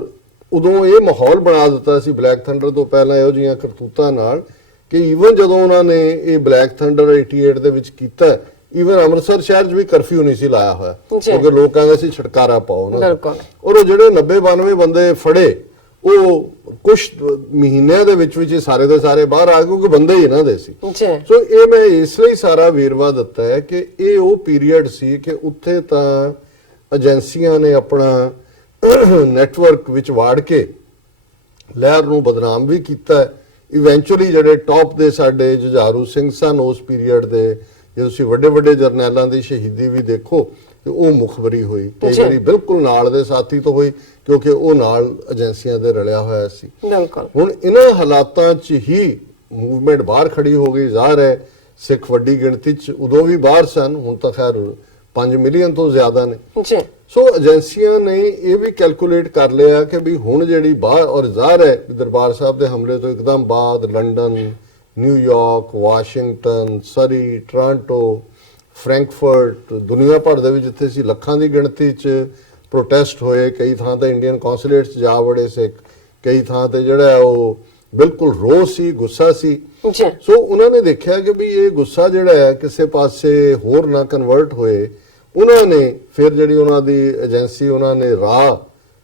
ਉਦੋਂ ਇਹ ਮਾਹੌਲ ਬਣਾ ਦਿੱਤਾ ਸੀ ਬਲੈਕ ਥੰਡਰ ਤੋਂ ਪਹਿਲਾਂ ਇਹੋ ਜਿਹੀਆਂ ਕਰਤੂਤਾਂ ਨਾਲ ਕਿ ਈਵਨ ਜਦੋਂ ਉਹਨਾਂ ਨੇ ਇਹ ਬਲੈਕ ਥੰਡਰ 88 ਦੇ ਵਿੱਚ ਕੀਤਾ, ਈਵਨ ਅੰਮ੍ਰਿਤਸਰ ਸ਼ਹਿਰ 'ਚ ਵੀ ਕਰਫਿਊ ਨਹੀਂ ਸੀ ਲਾਇਆ ਹੋਇਆ ਕਿਉਂਕਿ ਲੋਕ ਕਹਿੰਦੇ ਸੀ ਛੁਟਕਾਰਾ ਪਾਓ ਉਹਨਾਂ ਦਾ। ਔਰ ਉਹ ਜਿਹੜੇ 90-92 ਬੰਦੇ ਫੜੇ, ਉਹ ਕੁਝ ਮਹੀਨਿਆਂ ਦੇ ਵਿੱਚ ਹੀ ਸਾਰੇ ਦੇ ਸਾਰੇ ਬਾਹਰ ਆ ਗਏ ਕਿਉਂਕਿ ਬੰਦੇ ਹੀ ਇਹਨਾਂ ਦੇ ਸੀ। ਸੋ ਇਹ ਮੈਂ ਇਸ ਲਈ ਸਾਰਾ ਵੇਰਵਾ ਦਿੱਤਾ ਹੈ ਕਿ ਇਹ ਉਹ ਪੀਰੀਅਡ ਸੀ ਕਿ ਉੱਥੇ ਤਾਂ ਏਜੰਸੀਆਂ ਨੇ ਆਪਣਾ ਨੈਟਵਰਕ ਵਿੱਚ ਵਾੜ ਕੇ ਲਹਿਰ ਨੂੰ ਬਦਨਾਮ ਵੀ ਕੀਤਾ। ਇਵੈਂਚੁਅਲੀ ਜਿਹੜੇ ਟੌਪ ਦੇ ਸਾਡੇ ਜੁਝਾਰੂ ਸਿੰਘ ਸਨ ਉਸ ਪੀਰੀਅਡ ਦੇ, ਜੇ ਤੁਸੀਂ ਵੱਡੇ ਵੱਡੇ ਜਰਨੈਲਾਂ ਦੀ ਸ਼ਹੀਦੀ ਵੀ ਦੇਖੋ ਤੇ ਉਹ ਮੁਖਬਰੀ ਹੋਈ, ਕਈ ਵਾਰੀ ਬਿਲਕੁਲ ਨਾਲ ਦੇ ਸਾਥੀ ਤੋਂ ਹੋਈ ਕਿਉਂਕਿ ਉਹ ਨਾਲ ਏਜੰਸੀਆਂ ਦੇ ਰਲਿਆ ਹੋਇਆ ਸੀ। ਹੁਣ ਇਹਨਾਂ ਹਾਲਾਤਾਂ 'ਚ ਹੀ ਮੂਵਮੈਂਟ ਬਾਹਰ ਖੜੀ ਹੋ ਗਈ। ਜ਼ਾਹਰ ਹੈ ਸਿੱਖ ਵੱਡੀ ਗਿਣਤੀ 'ਚ ਉਦੋਂ ਵੀ ਬਾਹਰ ਸਨ, ਹੁਣ ਤਾਂ ਖੈਰ 5 ਮਿਲੀਅਨ ਤੋਂ ਜ਼ਿਆਦਾ ਨੇ। ਸੋ ਏਜੰਸੀਆਂ ਨੇ ਇਹ ਵੀ ਕੈਲਕੂਲੇਟ ਕਰ ਲਿਆ ਕਿ ਵੀ ਹੁਣ ਜਿਹੜੀ ਬਾਹਰ, ਔਰ ਜ਼ਾਹਰ ਹੈ ਦਰਬਾਰ ਸਾਹਿਬ ਦੇ ਹਮਲੇ ਤੋਂ ਇੱਕਦਮ ਬਾਅਦ ਲੰਡਨ, ਨਿਊਯਾਰਕ, ਵਾਸ਼ਿੰਗਟਨ, ਸਰੀ, ਟੋਰਾਂਟੋ, ਫਰੈਂਕਫਰਟ, ਦੁਨੀਆ ਭਰ ਦੇ ਵਿੱਚ ਜਿੱਥੇ ਸੀ ਲੱਖਾਂ ਦੀ ਗਿਣਤੀ 'ਚ ਪ੍ਰੋਟੈਸਟ ਹੋਏ। ਕਈ ਥਾਂ ਤੇ ਇੰਡੀਅਨ ਕੌਂਸੂਲੇਟਸ ਜਾ ਵੜੇ ਸਿੱਖ, ਕਈ ਥਾਂ ਤੇ ਜਿਹੜਾ ਉਹ ਬਿਲਕੁਲ ਰੋਸ ਸੀ, ਗੁੱਸਾ ਸੀ। ਸੋ ਉਹਨਾਂ ਨੇ ਦੇਖਿਆ ਕਿ ਵੀ ਇਹ ਗੁੱਸਾ ਜਿਹੜਾ ਹੈ ਕਿਸੇ ਪਾਸੇ ਹੋਰ ਨਾ ਕਨਵਰਟ ਹੋਏ। ਉਹਨਾਂ ਨੇ ਫਿਰ ਜਿਹੜੀ ਉਹਨਾਂ ਦੀ ਏਜੰਸੀ, ਉਹਨਾਂ ਨੇ ਰਾਹ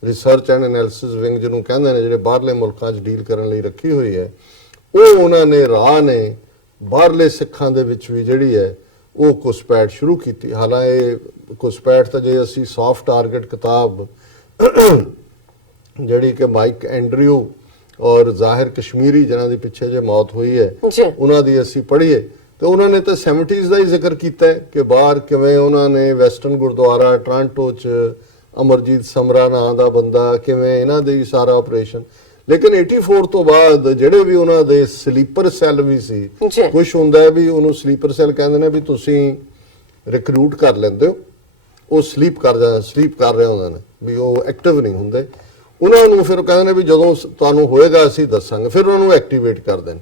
ਰਿਸਰਚ ਐਂਡ ਐਨਾਲਿਸਿਸ ਵਿੰਗ ਜਿਹਨੂੰ ਕਹਿੰਦੇ ਨੇ, ਜਿਹੜੇ ਬਾਹਰਲੇ ਮੁਲਕਾਂ 'ਚ ਡੀਲ ਕਰਨ ਲਈ ਰੱਖੀ ਹੋਈ ਹੈ, ਉਹ ਉਹਨਾਂ ਨੇ ਰਾਹ ਨੇ ਬਾਹਰਲੇ ਸਿੱਖਾਂ ਦੇ ਵਿੱਚ ਵੀ ਜਿਹੜੀ ਹੈ ਉਹ ਘੁਸਪੈਠ ਸ਼ੁਰੂ ਕੀਤੀ। ਹਾਲਾਂਕਿ ਘੁਸਪੈਠ ਤਾਂ ਜੇ ਅਸੀਂ ਸੌਫਟ ਟਾਰਗੇਟ ਕਿਤਾਬ ਜਿਹੜੀ ਕਿ ਮਾਈਕ ਐਂਡਰਿਊ ਔਰ ਜ਼ਾਹਿਰ ਕਸ਼ਮੀਰੀ ਜਿਨ੍ਹਾਂ ਦੀ ਪਿੱਛੇ ਜੇ ਮੌਤ ਹੋਈ ਹੈ ਉਹਨਾਂ ਦੀ ਅਸੀਂ ਪੜ੍ਹੀਏ ਤੇ ਉਹਨਾਂ ਨੇ ਤਾਂ 70s ਦਾ ਹੀ ਜ਼ਿਕਰ ਕੀਤਾ ਹੈ ਕਿ ਬਾਹਰ ਕਿਵੇਂ ਉਹਨਾਂ ਨੇ ਵੈਸਟਰਨ ਗੁਰਦੁਆਰਾ ਟੋਰਾਂਟੋ 'ਚ ਅਮਰਜੀਤ ਸਮਰਾ ਨਾਂ ਦਾ ਬੰਦਾ, ਕਿਵੇਂ ਇਹਨਾਂ ਦੇ ਸਾਰਾ ਆਪਰੇਸ਼ਨ। ਲੇਕਿਨ 84 ਤੋਂ ਬਾਅਦ ਜਿਹੜੇ ਵੀ ਉਹਨਾਂ ਦੇ ਸਲੀਪਰ ਸੈੱਲ ਵੀ ਸੀ, ਕੁਝ ਹੁੰਦਾ ਹੈ ਵੀ ਉਹਨੂੰ ਸਲੀਪਰ ਸੈੱਲ ਕਹਿੰਦੇ ਨੇ ਵੀ ਤੁਸੀਂ ਰਿਕਰੂਟ ਕਰ ਲੈਂਦੇ ਹੋ, ਉਹ ਸਲੀਪ ਕਰ ਰਹੇ ਹੁੰਦੇ ਨੇ ਵੀ ਉਹ ਐਕਟਿਵ ਨਹੀਂ ਹੁੰਦੇ। ਉਹਨਾਂ ਨੂੰ ਫਿਰ ਕਹਿੰਦੇ ਨੇ ਵੀ ਜਦੋਂ ਤੁਹਾਨੂੰ ਹੋਏਗਾ ਅਸੀਂ ਦੱਸਾਂਗੇ, ਫਿਰ ਉਹਨਾਂ ਨੂੰ ਐਕਟੀਵੇਟ ਕਰ ਦੇਣ।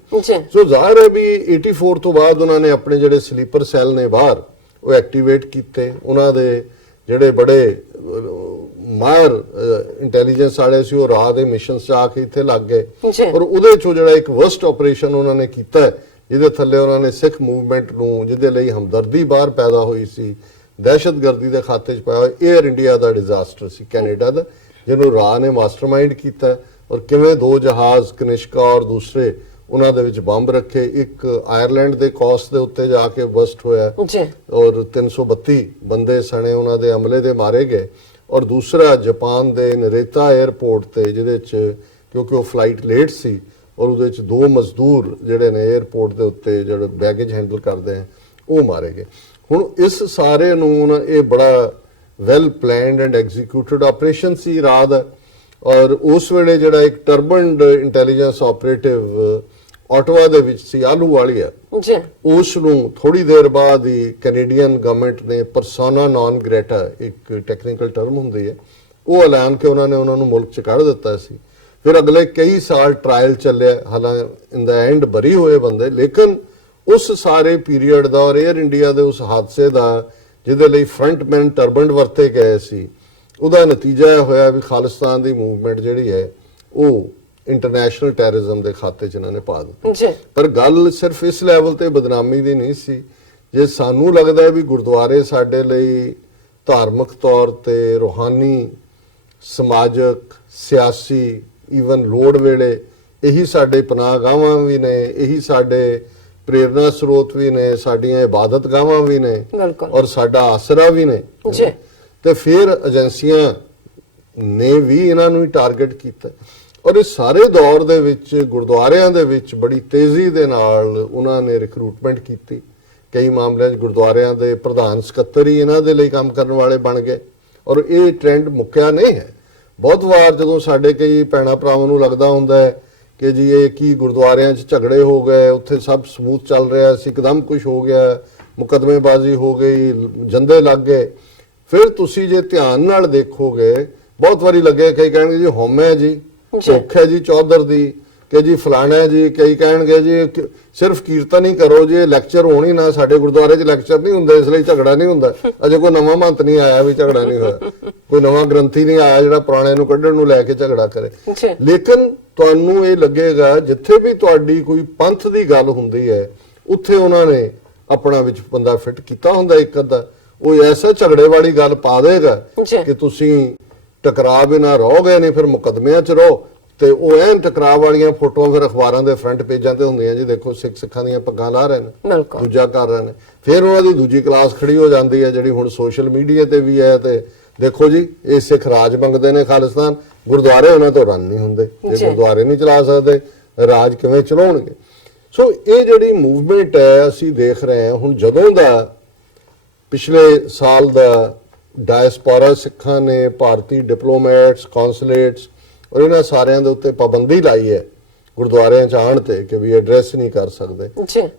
ਸੋ ਜ਼ਾਹਿਰ ਹੈ ਵੀ 84 ਤੋਂ ਬਾਅਦ ਉਹਨਾਂ ਨੇ ਆਪਣੇ ਜਿਹੜੇ ਸਲੀਪਰ ਸੈੱਲ ਨੇ ਬਾਹਰ ਉਹ ਐਕਟੀਵੇਟ ਕੀਤੇ। ਉਹਨਾਂ ਦੇ ਜਿਹੜੇ ਬੜੇ ਮਾਹਰ ਇੰਟੈਲੀਜੈਂਸ ਵਾਲੇ ਸੀ ਉਹ ਰਾਹ ਦੇ ਮਿਸ਼ਨਸ 'ਚ ਆ ਕੇ ਇੱਥੇ ਲੱਗ ਗਏ ਔਰ ਉਹਦੇ 'ਚੋਂ ਜਿਹੜਾ ਇੱਕ ਵਰਸਟ ਆਪਰੇਸ਼ਨ ਉਹਨਾਂ ਨੇ ਕੀਤਾ ਜਿਹਦੇ ਥੱਲੇ ਉਹਨਾਂ ਨੇ ਸਿੱਖ ਮੂਵਮੈਂਟ ਨੂੰ, ਜਿਹਦੇ ਲਈ ਹਮਦਰਦੀ ਬਾਹਰ ਪੈਦਾ ਹੋਈ ਸੀ, ਦਹਿਸ਼ਤਗਰਦੀ ਦੇ ਖਾਤੇ 'ਚ ਪਾਇਆ, 에ਅਰ ਇੰਡੀਆ ਦਾ ਡਿਜ਼ਾਸਟਰ ਸੀ ਕੈਨੇਡਾ ਦਾ, ਜਿਹਨੂੰ ਰਾਹ ਨੇ ਮਾਸਟਰਮਾਈਂਡ ਕੀਤਾ ਔਰ ਕਿਵੇਂ 2 ਜਹਾਜ਼ ਕਨਿਸ਼ਕਾ ਔਰ ਦੂਸਰੇ ਉਹਨਾਂ ਦੇ ਵਿੱਚ ਬੰਬ ਰੱਖੇ। ਇੱਕ ਆਇਰਲੈਂਡ ਦੇ ਕੋਸਟ ਦੇ ਉੱਤੇ ਜਾ ਕੇ ਬਸਟ ਹੋਇਆ ਔਰ 332 ਬੰਦੇ ਸਣੇ ਉਹਨਾਂ ਦੇ ਹਮਲੇ ਦੇ ਮਾਰੇ ਗਏ। ਔਰ ਦੂਸਰਾ ਜਾਪਾਨ ਦੇ ਨਰੇਤਾ 에ਅਰਪੋਰਟ ਤੇ, ਜਿਹਦੇ 'ਚ ਕਿਉਂਕਿ ਉਹ ਫਲਾਈਟ ਲੇਟ ਸੀ ਔਰ ਉਹਦੇ 'ਚ 2 ਮਜ਼ਦੂਰ ਜਿਹੜੇ ਨੇ 에ਅਰਪੋਰਟ ਦੇ ਉੱਤੇ ਜਿਹੜੇ ਬੈਗੇਜ ਹੈਂਡਲ ਕਰਦੇ ਆ ਉਹ ਮਾਰੇ ਗਏ। ਹੁਣ ਇਸ ਸਾਰੇ ਨੂੰ ਇਹ ਬੜਾ well planned and executed operation ਸੀ ਰਾਹ ਦਾ। ਔਰ ਉਸ ਵੇਲੇ ਜਿਹੜਾ ਇੱਕ ਟਰਬਨਡ ਇੰਟੈਲੀਜੈਂਸ ਆਪਰੇਟਿਵ ਆਟਵਾ ਦੇ ਵਿੱਚ ਸੀ, ਆਹਲੂਵਾਲੀਆ, ਉਸ ਨੂੰ ਥੋੜੀ ਦੇਰ ਬਾਅਦ ਹੀ ਕੈਨੇਡੀਅਨ ਗਵਰਨਮੈਂਟ ਨੇ ਪਰਸੋਨਾ ਨਾਨ ਗ੍ਰੇਟਾ, ਇੱਕ ਟੈਕਨੀਕਲ ਟਰਮ ਹੁੰਦੀ ਹੈ, ਉਹ ਐਲਾਨ ਕੇ ਉਹਨਾਂ ਨੇ ਉਹਨਾਂ ਨੂੰ ਮੁਲਕ 'ਚ ਕੱਢ ਦਿੱਤਾ ਸੀ। ਫਿਰ ਅਗਲੇ ਕਈ ਸਾਲ ਟ੍ਰਾਇਲ ਚੱਲਿਆ, ਹਾਲਾਂਕਿ ਇਨ ਦਾ ਐਂਡ ਬਰੀ ਹੋਏ ਬੰਦੇ। ਲੇਕਿਨ ਉਸ ਸਾਰੇ ਪੀਰੀਅਡ ਦਾ ਔਰ 에ਅਰ ਇੰਡੀਆ ਦੇ ਉਸ ਹਾਦਸੇ ਦਾ ਜਿਹਦੇ ਲਈ ਫਰੰਟਮੈਨ ਟਰਬਨਡ ਵਰਤੇ ਗਏ ਸੀ, ਉਹਦਾ ਨਤੀਜਾ ਇਹ ਹੋਇਆ ਵੀ ਖਾਲਿਸਤਾਨ ਦੀ ਮੂਵਮੈਂਟ ਜਿਹੜੀ ਹੈ ਉਹ ਇੰਟਰਨੈਸ਼ਨਲ ਟੈਰਰਿਜ਼ਮ ਦੇ ਖਾਤੇ 'ਚ ਇਹਨਾਂ ਨੇ ਪਾ ਦਿੱਤੀ। ਜੀ ਪਰ ਗੱਲ ਸਿਰਫ ਇਸ ਲੈਵਲ ਤੇ ਬਦਨਾਮੀ ਦੀ ਨਹੀਂ ਸੀ। ਜੇ ਸਾਨੂੰ ਲੱਗਦਾ ਹੈ ਵੀ ਗੁਰਦੁਆਰੇ ਸਾਡੇ ਲਈ ਧਾਰਮਿਕ ਤੌਰ ਤੇ ਰੂਹਾਨੀ, ਸਮਾਜਿਕ, ਸਿਆਸੀ, ਈਵਨ ਲੋੜ ਵੇਲੇ ਇਹੀ ਸਾਡੇ ਪਨਾਹਗਾਹਾਂ ਵੀ ਨੇ, ਇਹੀ ਸਾਡੇ ਪ੍ਰੇਰਨਾ ਸਰੋਤ ਵੀ ਨੇ, ਸਾਡੀਆਂ ਇਬਾਦਤ ਗਾਹਾਂ ਵੀ ਨੇ ਬਿਲਕੁਲ ਔਰ ਸਾਡਾ ਆਸਰਾ ਵੀ ਨੇ, ਜੀ ਤੇ ਫਿਰ ਏਜੰਸੀਆਂ ਨੇ ਵੀ ਇਹਨਾਂ ਨੂੰ ਹੀ ਟਾਰਗੇਟ ਕੀਤਾ। ਔਰ ਇਸ ਸਾਰੇ ਦੌਰ ਦੇ ਵਿੱਚ ਗੁਰਦੁਆਰਿਆਂ ਦੇ ਵਿੱਚ ਬੜੀ ਤੇਜ਼ੀ ਦੇ ਨਾਲ ਉਹਨਾਂ ਨੇ ਰਿਕਰੂਟਮੈਂਟ ਕੀਤੀ। ਕਈ ਮਾਮਲਿਆਂ 'ਚ ਗੁਰਦੁਆਰਿਆਂ ਦੇ ਪ੍ਰਧਾਨ ਸਕੱਤਰ ਹੀ ਇਹਨਾਂ ਦੇ ਲਈ ਕੰਮ ਕਰਨ ਵਾਲੇ ਬਣ ਗਏ ਔਰ ਇਹ ਟ੍ਰੈਂਡ ਮੁੱਕਿਆ ਨਹੀਂ ਹੈ। ਬਹੁਤ ਵਾਰ ਜਦੋਂ ਸਾਡੇ ਕਈ ਭੈਣਾਂ ਭਰਾਵਾਂ ਨੂੰ ਲੱਗਦਾ ਹੁੰਦਾ ਹੈ ਕਿ ਜੀ ਇਹ ਕੀ ਗੁਰਦੁਆਰਿਆਂ 'ਚ ਝਗੜੇ ਹੋ ਗਏ, ਉੱਥੇ ਸਭ ਸਮੂਥ ਚੱਲ ਰਿਹਾ ਸੀ, ਇੱਕਦਮ ਕੁਝ ਹੋ ਗਿਆ, ਮੁਕੱਦਮੇਬਾਜ਼ੀ ਹੋ ਗਈ, ਜੰਦੇ ਲੱਗ ਗਏ, ਫਿਰ ਤੁਸੀਂ ਜੇ ਧਿਆਨ ਨਾਲ ਦੇਖੋਗੇ ਬਹੁਤ ਵਾਰੀ ਲੱਗੇ ਕਈ ਕਹਿਣਗੇ ਜੀ ਹੋਮ ਹੈ ਜੀ, ਭੁੱਖ ਹੈ ਜੀ ਚੌਧਰ ਦੀ, ਕਿ ਜੀ ਫਲਾਣਾ ਹੈ ਜੀ, ਕਈ ਕਹਿਣਗੇ ਜੀ ਸਿਰਫ ਕੀਰਤਨ ਹੀ ਕਰੋ ਜੀ, ਲੈਕਚਰ ਹੋਣ ਹੀ ਨਾ। ਸਾਡੇ ਗੁਰਦੁਆਰੇ 'ਚ ਲੈਕਚਰ ਨਹੀਂ ਹੁੰਦੇ, ਇਸ ਲਈ ਝਗੜਾ ਨਹੀਂ ਹੁੰਦਾ। ਅਜੇ ਕੋਈ ਨਵਾਂ ਮਹੰਤ ਨਹੀਂ ਆਇਆ ਵੀ ਝਗੜਾ ਨਹੀਂ ਹੋਇਆ, ਕੋਈ ਨਵਾਂ ਗ੍ਰੰਥੀ ਨਹੀਂ ਆਇਆ ਜਿਹੜਾ ਪੁਰਾਣੇ ਨੂੰ ਕੱਢਣ ਨੂੰ ਲੈ ਕੇ ਝਗੜਾ ਕਰੇ। ਲੇਕਿਨ ਤੁਹਾਨੂੰ ਇਹ ਲੱਗੇਗਾ ਜਿੱਥੇ ਵੀ ਤੁਹਾਡੀ ਕੋਈ ਪੰਥ ਦੀ ਗੱਲ ਹੁੰਦੀ ਹੈ ਉੱਥੇ ਉਹਨਾਂ ਨੇ ਆਪਣਾ ਵਿੱਚ ਬੰਦਾ ਫਿੱਟ ਕੀਤਾ ਹੁੰਦਾ ਇੱਕ ਅੱਧਾ, ਉਹ ਐਸਾ ਝਗੜੇ ਵਾਲੀ ਗੱਲ ਪਾ ਦੇਗਾ ਕਿ ਤੁਸੀਂ ਟਕਰਾਅ ਬਿਨਾਂ ਰਹੋਗੇ ਨਹੀਂ, ਫਿਰ ਮੁਕੱਦਮਿਆਂ 'ਚ ਰਹੋ। ਤੇ ਉਹ ਐਨ ਟਕਰਾਅ ਵਾਲੀਆਂ ਫੋਟੋਆਂ ਫਿਰ ਅਖਬਾਰਾਂ ਦੇ ਫਰੰਟ ਪੇਜਾਂ ਤੇ ਹੁੰਦੀਆਂ ਜੀ, ਦੇਖੋ ਸਿੱਖਾਂ ਦੀਆਂ ਪੱਗਾਂ ਲਾ ਰਹੇ ਨੇ, ਦੂਜਾ ਕਰ ਰਹੇ ਨੇ। ਫਿਰ ਉਹਨਾਂ ਦੀ ਦੂਜੀ ਕਲਾਸ ਖੜੀ ਹੋ ਜਾਂਦੀ ਹੈ ਜਿਹੜੀ ਹੁਣ ਸੋਸ਼ਲ ਮੀਡੀਆ ਤੇ ਵੀ ਹੈ, ਤੇ ਦੇਖੋ ਜੀ ਇਹ ਸਿੱਖ ਰਾਜ ਮੰਗਦੇ ਨੇ ਖਾਲਿਸਤਾਨ, ਗੁਰਦੁਆਰੇ ਉਹਨਾਂ ਤੋਂ ਰਨ ਨਹੀਂ ਹੁੰਦੇ, ਜੇ ਗੁਰਦੁਆਰੇ ਨਹੀਂ ਚਲਾ ਸਕਦੇ ਰਾਜ ਕਿਵੇਂ ਚਲਾਉਣਗੇ। ਸੋ ਇਹ ਜਿਹੜੀ ਮੂਵਮੈਂਟ ਹੈ ਅਸੀਂ ਦੇਖ ਰਹੇ ਹਾਂ ਹੁਣ, ਜਦੋਂ ਦਾ ਪਿਛਲੇ ਸਾਲ ਦਾ ਡਾਇਸਪੋਰਾ ਸਿੱਖਾਂ ਨੇ ਭਾਰਤੀ ਡਿਪਲੋਮੈਟਸ, ਕੌਂਸੂਲੇਟਸ ਔਰ ਇਹਨਾਂ ਸਾਰਿਆਂ ਦੇ ਉੱਤੇ ਪਾਬੰਦੀ ਲਾਈ ਹੈ ਗੁਰਦੁਆਰਿਆਂ 'ਚ ਆਉਣ ਤੇ ਕਿ ਵੀ ਐਡਰੈਸ ਨਹੀਂ ਕਰ ਸਕਦੇ,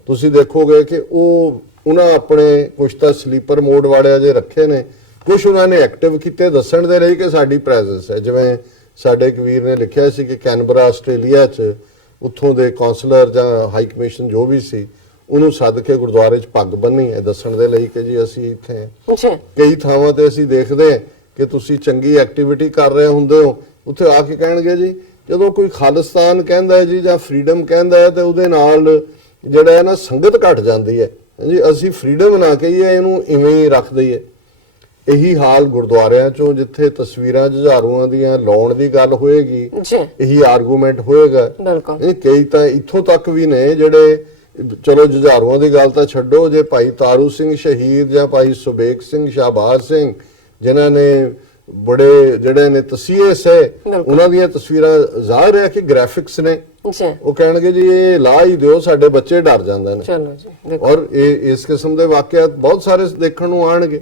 ਤੁਸੀਂ ਦੇਖੋਗੇ ਕਿ ਉਹਨਾਂ ਆਪਣੇ ਕੁਛ ਤਾਂ ਸਲੀਪਰ ਮੋਡ ਵਾਲੇ ਜੇ ਰੱਖੇ ਨੇ, ਕੁਛ ਉਹਨਾਂ ਨੇ ਐਕਟਿਵ ਕੀਤੇ ਦੱਸਣ ਦੇ ਲਈ ਕਿ ਸਾਡੀ ਪ੍ਰੈਜ਼ੈਂਸ ਹੈ। ਜਿਵੇਂ ਸਾਡੇ ਇੱਕ ਵੀਰ ਨੇ ਲਿਖਿਆ ਸੀ ਕਿ ਕੈਨਬਰਾ ਆਸਟ੍ਰੇਲੀਆ 'ਚ ਉੱਥੋਂ ਦੇ ਕੌਂਸਲਰ ਜਾਂ ਹਾਈ ਕਮਿਸ਼ਨ ਜੋ ਵੀ ਸੀ ਉਹਨੂੰ ਸੱਦ ਕੇ ਗੁਰਦੁਆਰੇ 'ਚ ਪੱਗ ਬੰਨੀ ਹੈ ਦੱਸਣ ਦੇ ਲਈ ਕਿ ਜੀ ਅਸੀਂ ਇੱਥੇ ਹਾਂ। ਕਈ ਥਾਵਾਂ ਤੇ ਅਸੀਂ ਦੇਖਦੇ ਹਾਂ ਕਿ ਤੁਸੀਂ ਚੰਗੀ ਐਕਟੀਵਿਟੀ ਕਰ ਰਹੇ ਹੁੰਦੇ ਹੋ, ਉੱਥੇ ਆ ਕੇ ਕਹਿਣਗੇ ਜੀ ਜਦੋਂ ਕੋਈ ਖਾਲਿਸਤਾਨ ਕਹਿੰਦਾ ਹੈ ਜੀ ਜਾਂ ਫਰੀडम ਕਹਿੰਦਾ ਹੈ ਤੇ ਉਹਦੇ ਨਾਲ ਜਿਹੜਾ ਹੈ ਨਾ ਸੰਗਤ ਘਟ ਜਾਂਦੀ ਹੈ ਜੀ, ਅਸੀਂ ਫਰੀडम ਨਾ ਕਹੀਏ, ਇਹਨੂੰ ਇਵੇਂ ਹੀ ਰੱਖ ਦਈਏ। ਇਹੀ ਹਾਲ ਗੁਰਦੁਆਰਿਆਂ 'ਚੋਂ ਜਿੱਥੇ ਤਸਵੀਰਾਂ ਜੁਝਾਰੂਆਂ ਦੀਆਂ ਲਾਉਣ ਦੀ ਗੱਲ ਹੋਏਗੀ ਇਹੀ ਆਰਗੂਮੈਂਟ ਹੋਏਗਾ। ਇਹ ਕਈ ਤਾਂ ਇੱਥੋਂ ਤੱਕ ਵੀ ਨੇ ਜਿਹੜੇ, ਚਲੋ ਜੁਝਾਰੂਆਂ ਦੀ ਗੱਲ ਤਾਂ ਛੱਡੋ, ਜੇ ਭਾਈ ਤਾਰੂ ਸਿੰਘ ਸ਼ਹੀਦ ਜਾਂ ਭਾਈ ਸੁਬੇਕ ਸਿੰਘ, ਸ਼ਾਹਬਾਜ਼ ਸਿੰਘ ਜਿਨ੍ਹਾਂ ਨੇ ਬੜੇ ਜਿਹੜੇ ਨੇ ਤਸੀਹੇ ਸੇ, ਉਹਨਾਂ ਦੀਆਂ ਤਸਵੀਰਾਂ ਜ਼ਾਹਿਰ ਹੈ ਕਿ ਗ੍ਰਾਫਿਕਸ ਨੇ, ਉਹ ਕਹਿਣਗੇ ਜੀ ਇਹ ਲਾ ਹੀ ਦਿਓ, ਸਾਡੇ ਬੱਚੇ ਡਰ ਜਾਂਦੇ ਨੇ। ਔਰ ਇਹ ਇਸ ਕਿਸਮ ਦੇ ਵਾਕਿਆਤ ਬਹੁਤ ਸਾਰੇ ਦੇਖਣ ਨੂੰ ਆਣਗੇ।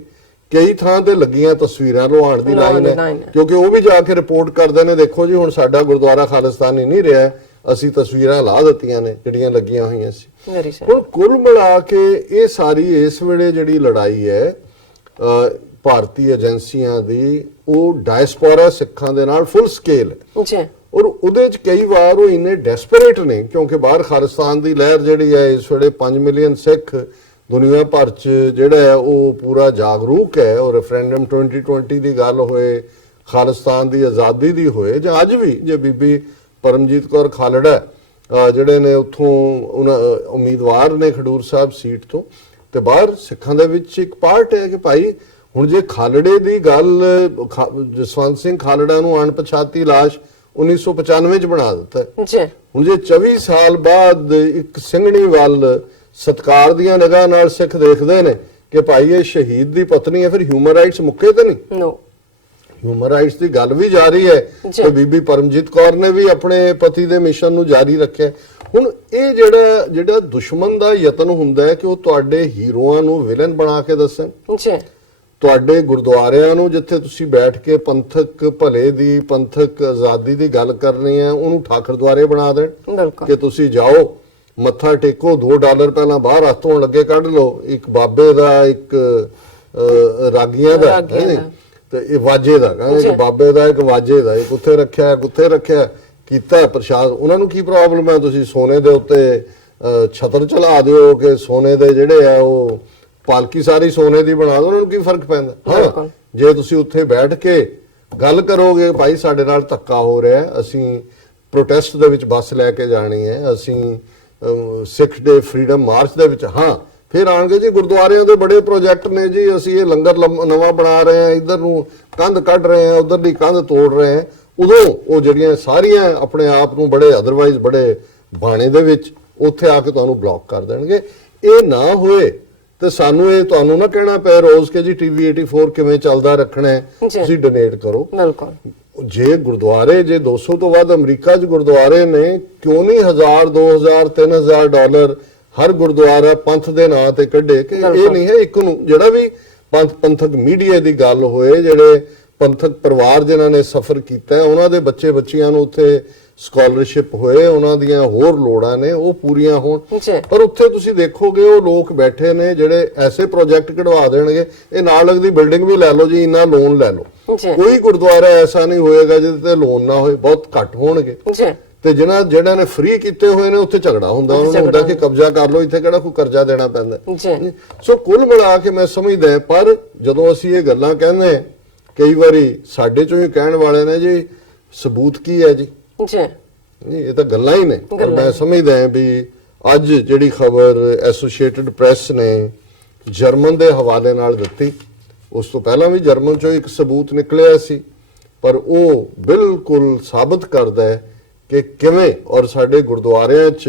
ਕਈ ਥਾਂ ਤੇ ਲੱਗੀਆਂ ਤਸਵੀਰਾਂ ਲੁਹਾਉਣ ਦੀ ਲਾਈਨ ਹੈ, ਕਿਉਂਕਿ ਉਹ ਵੀ ਜਾ ਕੇ ਰਿਪੋਰਟ ਕਰਦੇ ਨੇ, ਦੇਖੋ ਜੀ ਹੁਣ ਸਾਡਾ ਗੁਰਦੁਆਰਾ ਖਾਲਿਸਤਾਨੀ ਨਹੀਂ ਰਿਹਾ, ਅਸੀਂ ਤਸਵੀਰਾਂ ਲਾ ਦਿੱਤੀਆਂ ਨੇ ਜਿਹੜੀਆਂ ਲੱਗੀਆਂ ਹੋਈਆਂ ਸੀ। ਹੁਣ ਕੁੱਲ ਮਿਲਾ ਕੇ ਇਹ ਸਾਰੀ ਇਸ ਵੇਲੇ ਜਿਹੜੀ ਲੜਾਈ ਹੈ ਭਾਰਤੀ ਏਜੰਸੀਆਂ ਦੀ, ਉਹ ਡਾਇਸਪੋਰਾ ਸਿੱਖਾਂ ਦੇ ਨਾਲ ਫੁੱਲ ਸਕੇਲ ਹੈ ਔਰ ਉਹਦੇ 'ਚ ਕਈ ਵਾਰ ਉਹ ਇੰਨੇ ਡੈਸਪਰੇਟ ਨੇ ਕਿਉਂਕਿ ਬਾਹਰ ਖਾਲਿਸਤਾਨ ਦੀ ਲਹਿਰ ਜਿਹੜੀ ਹੈ ਇਸ ਵੇਲੇ 5 ਮਿਲੀਅਨ ਸਿੱਖ ਦੁਨੀਆ ਭਰ 'ਚ ਜਿਹੜਾ ਹੈ ਉਹ ਪੂਰਾ ਜਾਗਰੂਕ ਹੈ। ਔਰ ਰੈਫਰੈਂਡਮ 2020 ਦੀ ਗੱਲ ਹੋਏ, ਖਾਲਿਸਤਾਨ ਦੀ ਆਜ਼ਾਦੀ ਦੀ ਹੋਏ, ਜਾਂ ਅੱਜ ਵੀ ਜੇ ਬੀਬੀ ਪਰਮਜੀਤ ਕੌਰ ਖਾਲੜਾ ਜਿਹੜੇ ਨੇ ਉੱਥੋਂ ਉਮੀਦਵਾਰ ਨੇ ਖਡੂਰ ਸਾਹਿਬ ਸੀਟ ਤੋਂ, ਤੇ ਬਾਹਰ ਸਿੱਖਾਂ ਦੇ ਵਿੱਚ ਇੱਕ ਪਾਰਟ ਹੈ ਕਿ ਭਾਈ ਹੁਣ ਜੇ ਖਾਲੜੇ ਦੀ ਗੱਲ, ਜਸਵੰਤ ਸਿੰਘ ਖਾਲੜਾ ਨੂੰ ਅਣਪਛਾਤੀ ਲਾਸ਼ 1995 ਚ ਬਣਾ ਦਿੱਤਾ। ਹੁਣ ਜੇ 24 ਸਾਲ ਬਾਅਦ ਇੱਕ ਸਿੰਘਣੀ ਵੱਲ ਸਤਕਾਰ ਦੀਆਂ ਨਿਗਾਹ ਨਾਲ ਸਿੱਖ ਦੇਖਦੇ ਨੇ ਕਿ ਭਾਈ ਇਹ ਸ਼ਹੀਦ ਦੀ ਪਤਨੀ ਹੈ, ਫਿਰ ਹਿਊਮਨ ਰਾਈਟਸ ਮੁੱਕੇ ਤੇ ਨਹੀਂ। ਹਿਊਮਨ ਰਾਈਟਸ ਦੀ ਗੱਲ ਵੀ ਜਾਰੀ ਹੈ ਤੇ ਬੀਬੀ ਪਰਮਜੀਤ ਕੌਰ ਨੇ ਵੀ ਆਪਣੇ ਪਤੀ ਦੇ ਮਿਸ਼ਨ ਨੂੰ ਜਾਰੀ ਰੱਖਿਆ। ਹੁਣ ਇਹ ਜਿਹੜਾ ਦੁਸ਼ਮਣ ਦਾ ਯਤਨ ਹੁੰਦਾ ਹੈ ਕਿ ਉਹ ਤੁਹਾਡੇ ਹੀਰੋਆਂ ਨੂੰ ਵਿਲਨ ਬਣਾ ਕੇ ਦੱਸਣ, ਤੁਹਾਡੇ ਗੁਰਦੁਆਰਿਆਂ ਨੂੰ ਜਿੱਥੇ ਤੁਸੀਂ ਬੈਠ ਕੇ ਪੰਥਕ ਭਲੇ ਦੀ, ਪੰਥਕ ਆਜ਼ਾਦੀ ਦੀ ਗੱਲ ਕਰਨੀ ਹੈ, ਉਹਨੂੰ ਠਾਕਰ ਦੁਆਰੇ ਬਣਾ ਦੇਣ ਕਿ ਤੁਸੀਂ ਜਾਓ ਮੱਥਾ ਟੇਕੋ, $2 ਪਹਿਲਾਂ ਬਾਹਰ ਹੱਥ ਧੋਣ ਲੱਗੇ ਕੱਢ ਲਓ, ਇੱਕ ਬਾਬੇ ਦਾ, ਇੱਕ ਰਾਗੀਆਂ ਦਾ ਤੇ ਇਹ ਵਾਜੇ ਦਾ, ਕਹਿੰਦੇ ਇੱਕ ਬਾਬੇ ਦਾ, ਇੱਕ ਵਾਜੇ ਦਾ, ਇੱਕ ਉੱਥੇ ਰੱਖਿਆ ਕੀਤਾ ਪ੍ਰਸ਼ਾਦ। ਉਹਨਾਂ ਨੂੰ ਕੀ ਪ੍ਰੋਬਲਮ ਹੈ, ਤੁਸੀਂ ਸੋਨੇ ਦੇ ਉੱਤੇ ਛਤਰ ਚਲਾ ਦਿਓ ਕਿ ਸੋਨੇ ਦੇ ਜਿਹੜੇ ਆ ਉਹ ਪਾਲਕੀ ਸਾਰੀ ਸੋਨੇ ਦੀ ਬਣਾ ਦਿਓ, ਉਹਨਾਂ ਨੂੰ ਕੀ ਫਰਕ ਪੈਂਦਾ। ਹਾਂ, ਜੇ ਤੁਸੀਂ ਉੱਥੇ ਬੈਠ ਕੇ ਗੱਲ ਕਰੋਗੇ ਭਾਈ ਸਾਡੇ ਨਾਲ ਧੱਕਾ ਹੋ ਰਿਹਾ ਹੈ, ਅਸੀਂ ਪ੍ਰੋਟੈਸਟ ਦੇ ਵਿੱਚ ਬੱਸ ਲੈ ਕੇ ਜਾਣੀ ਹੈ, ਅਸੀਂ ਸਿੱਖ ਡੇ ਫਰੀडम ਮਾਰਚ ਦੇ ਵਿੱਚ, ਹਾਂ ਫਿਰ ਆਣਗੇ ਜੀ ਗੁਰਦੁਆਰਿਆਂ ਦੇ ਬੜੇ ਪ੍ਰੋਜੈਕਟ ਨੇ ਜੀ, ਅਸੀਂ ਇਹ ਲੰਗਰ ਨਵਾਂ ਬਣਾ ਰਹੇ ਹਾਂ, ਇੱਧਰ ਨੂੰ ਕੰਧ ਕੱਢ ਰਹੇ ਹਾਂ, ਉਧਰ ਦੀ ਕੰਧ ਤੋੜ ਰਹੇ ਹਾਂ। ਉਦੋਂ ਉਹ ਜਿਹੜੀਆਂ ਸਾਰੀਆਂ ਆਪਣੇ ਆਪ ਨੂੰ ਬੜੇ ਅਦਰਵਾਈਜ਼ ਬੜੇ ਬਾਣੇ ਦੇ ਵਿੱਚ ਉੱਥੇ ਆ ਕੇ ਤੁਹਾਨੂੰ ਬਲੌਕ ਕਰ ਦੇਣਗੇ। ਇਹ ਨਾ ਹੋਏ ਤੇ ਸਾਨੂੰ ਇਹ ਤੁਹਾਨੂੰ ਨਾ ਕਹਿਣਾ ਪਏ ਰੋਜ਼ ਕੇ ਜੀ ਟੀਵੀ 84 ਕਿਵੇਂ ਚੱਲਦਾ ਰੱਖਣਾ ਹੈ, ਤੁਸੀਂ ਡੋਨੇਟ ਕਰੋ। ਬਿਲਕੁਲ। ਜੇ ਗੁਰਦੁਆਰੇ ਜੇ 200 ਤੋਂ ਵੱਧ ਅਮਰੀਕਾ 'ਚ ਗੁਰਦੁਆਰੇ ਨੇ, ਕਿਉਂ ਨਹੀਂ 1000 2000 3000 ਡਾਲਰ ਹਰ ਗੁਰਦੁਆਰਾ ਪੰਥ ਦੇ ਨਾਂ ਤੇ ਕੱਢੇ ਕਿ ਇਹ ਨਹੀਂ ਹੈ ਇੱਕ ਨੂੰ ਜਿਹੜਾ ਵੀ ਪੰਥਕ ਮੀਡੀਆ ਦੀ ਗੱਲ ਹੋਏ, ਜਿਹੜੇ ਪੰਥਕ ਪਰਿਵਾਰ ਜਿਨ੍ਹਾਂ ਨੇ ਸਫ਼ਰ ਕੀਤਾ ਉਹਨਾਂ ਦੇ ਬੱਚੇ ਬੱਚੀਆਂ ਨੂੰ ਉੱਥੇ ਸਕਾਲਰਸ਼ਿਪ ਹੋਏ, ਉਹਨਾਂ ਦੀਆਂ ਹੋਰ ਲੋੜਾਂ ਨੇ ਉਹ ਪੂਰੀਆਂ ਹੋਣ। ਪਰ ਉੱਥੇ ਤੁਸੀਂ ਦੇਖੋਗੇ ਉਹ ਲੋਕ ਬੈਠੇ ਨੇ ਜਿਹੜੇ ਐਸੇ ਪ੍ਰੋਜੈਕਟ ਕਢਵਾ ਦੇਣਗੇ, ਇਹ ਨਾਲ ਲੱਗਦੀ ਬਿਲਡਿੰਗ ਵੀ ਲੈ ਲਓ ਜੀ, ਇੰਨਾ ਲੋਨ ਲੈ ਲਓ। ਕੋਈ ਗੁਰਦੁਆਰਾ ਐਸਾ ਨਹੀਂ ਹੋਏਗਾ ਜਿਹਦੇ ਤੇ ਲੋਨ ਨਾ ਹੋਏ, ਬਹੁਤ ਘੱਟ ਹੋਣਗੇ। ਤੇ ਜਿਹੜਾ ਨੇ ਫ੍ਰੀ ਕੀਤੇ ਹੋਏ ਨੇ ਉੱਥੇ ਝਗੜਾ ਹੁੰਦਾ, ਉਹਨਾਂ ਨੂੰ ਹੁੰਦਾ ਕਿ ਕਬਜ਼ਾ ਕਰ ਲਓ, ਇੱਥੇ ਕਿਹੜਾ ਕੋਈ ਕਰਜ਼ਾ ਦੇਣਾ ਪੈਂਦਾ। ਸੋ ਕੁੱਲ ਮਿਲਾ ਕੇ ਮੈਂ ਸਮਝਦਾ, ਪਰ ਜਦੋਂ ਅਸੀਂ ਇਹ ਗੱਲਾਂ ਕਹਿੰਦੇ ਕਈ ਵਾਰੀ ਸਾਡੇ ਚੋਂ ਹੀ ਕਹਿਣ ਵਾਲੇ ਨੇ ਜੀ ਸਬੂਤ ਕੀ ਹੈ ਜੀ, ਨਹੀਂ ਇਹ ਤਾਂ ਗੱਲਾਂ ਹੀ ਨੇ। ਪਰ ਮੈਂ ਸਮਝਦਾ ਵੀ ਅੱਜ ਜਿਹੜੀ ਖਬਰ ਐਸੋਸੀਏਟਡ ਪ੍ਰੈਸ ਨੇ ਜਰਮਨ ਦੇ ਹਵਾਲੇ ਨਾਲ ਦਿੱਤੀ, ਉਸ ਤੋਂ ਪਹਿਲਾਂ ਵੀ ਜਰਮਨ ਚੋਂ ਇੱਕ ਸਬੂਤ ਨਿਕਲਿਆ ਸੀ, ਪਰ ਉਹ ਬਿਲਕੁਲ ਸਾਬਤ ਕਰਦਾ ਹੈ ਕਿ ਕਿਵੇਂ ਔਰ ਸਾਡੇ ਗੁਰਦੁਆਰਿਆਂ 'ਚ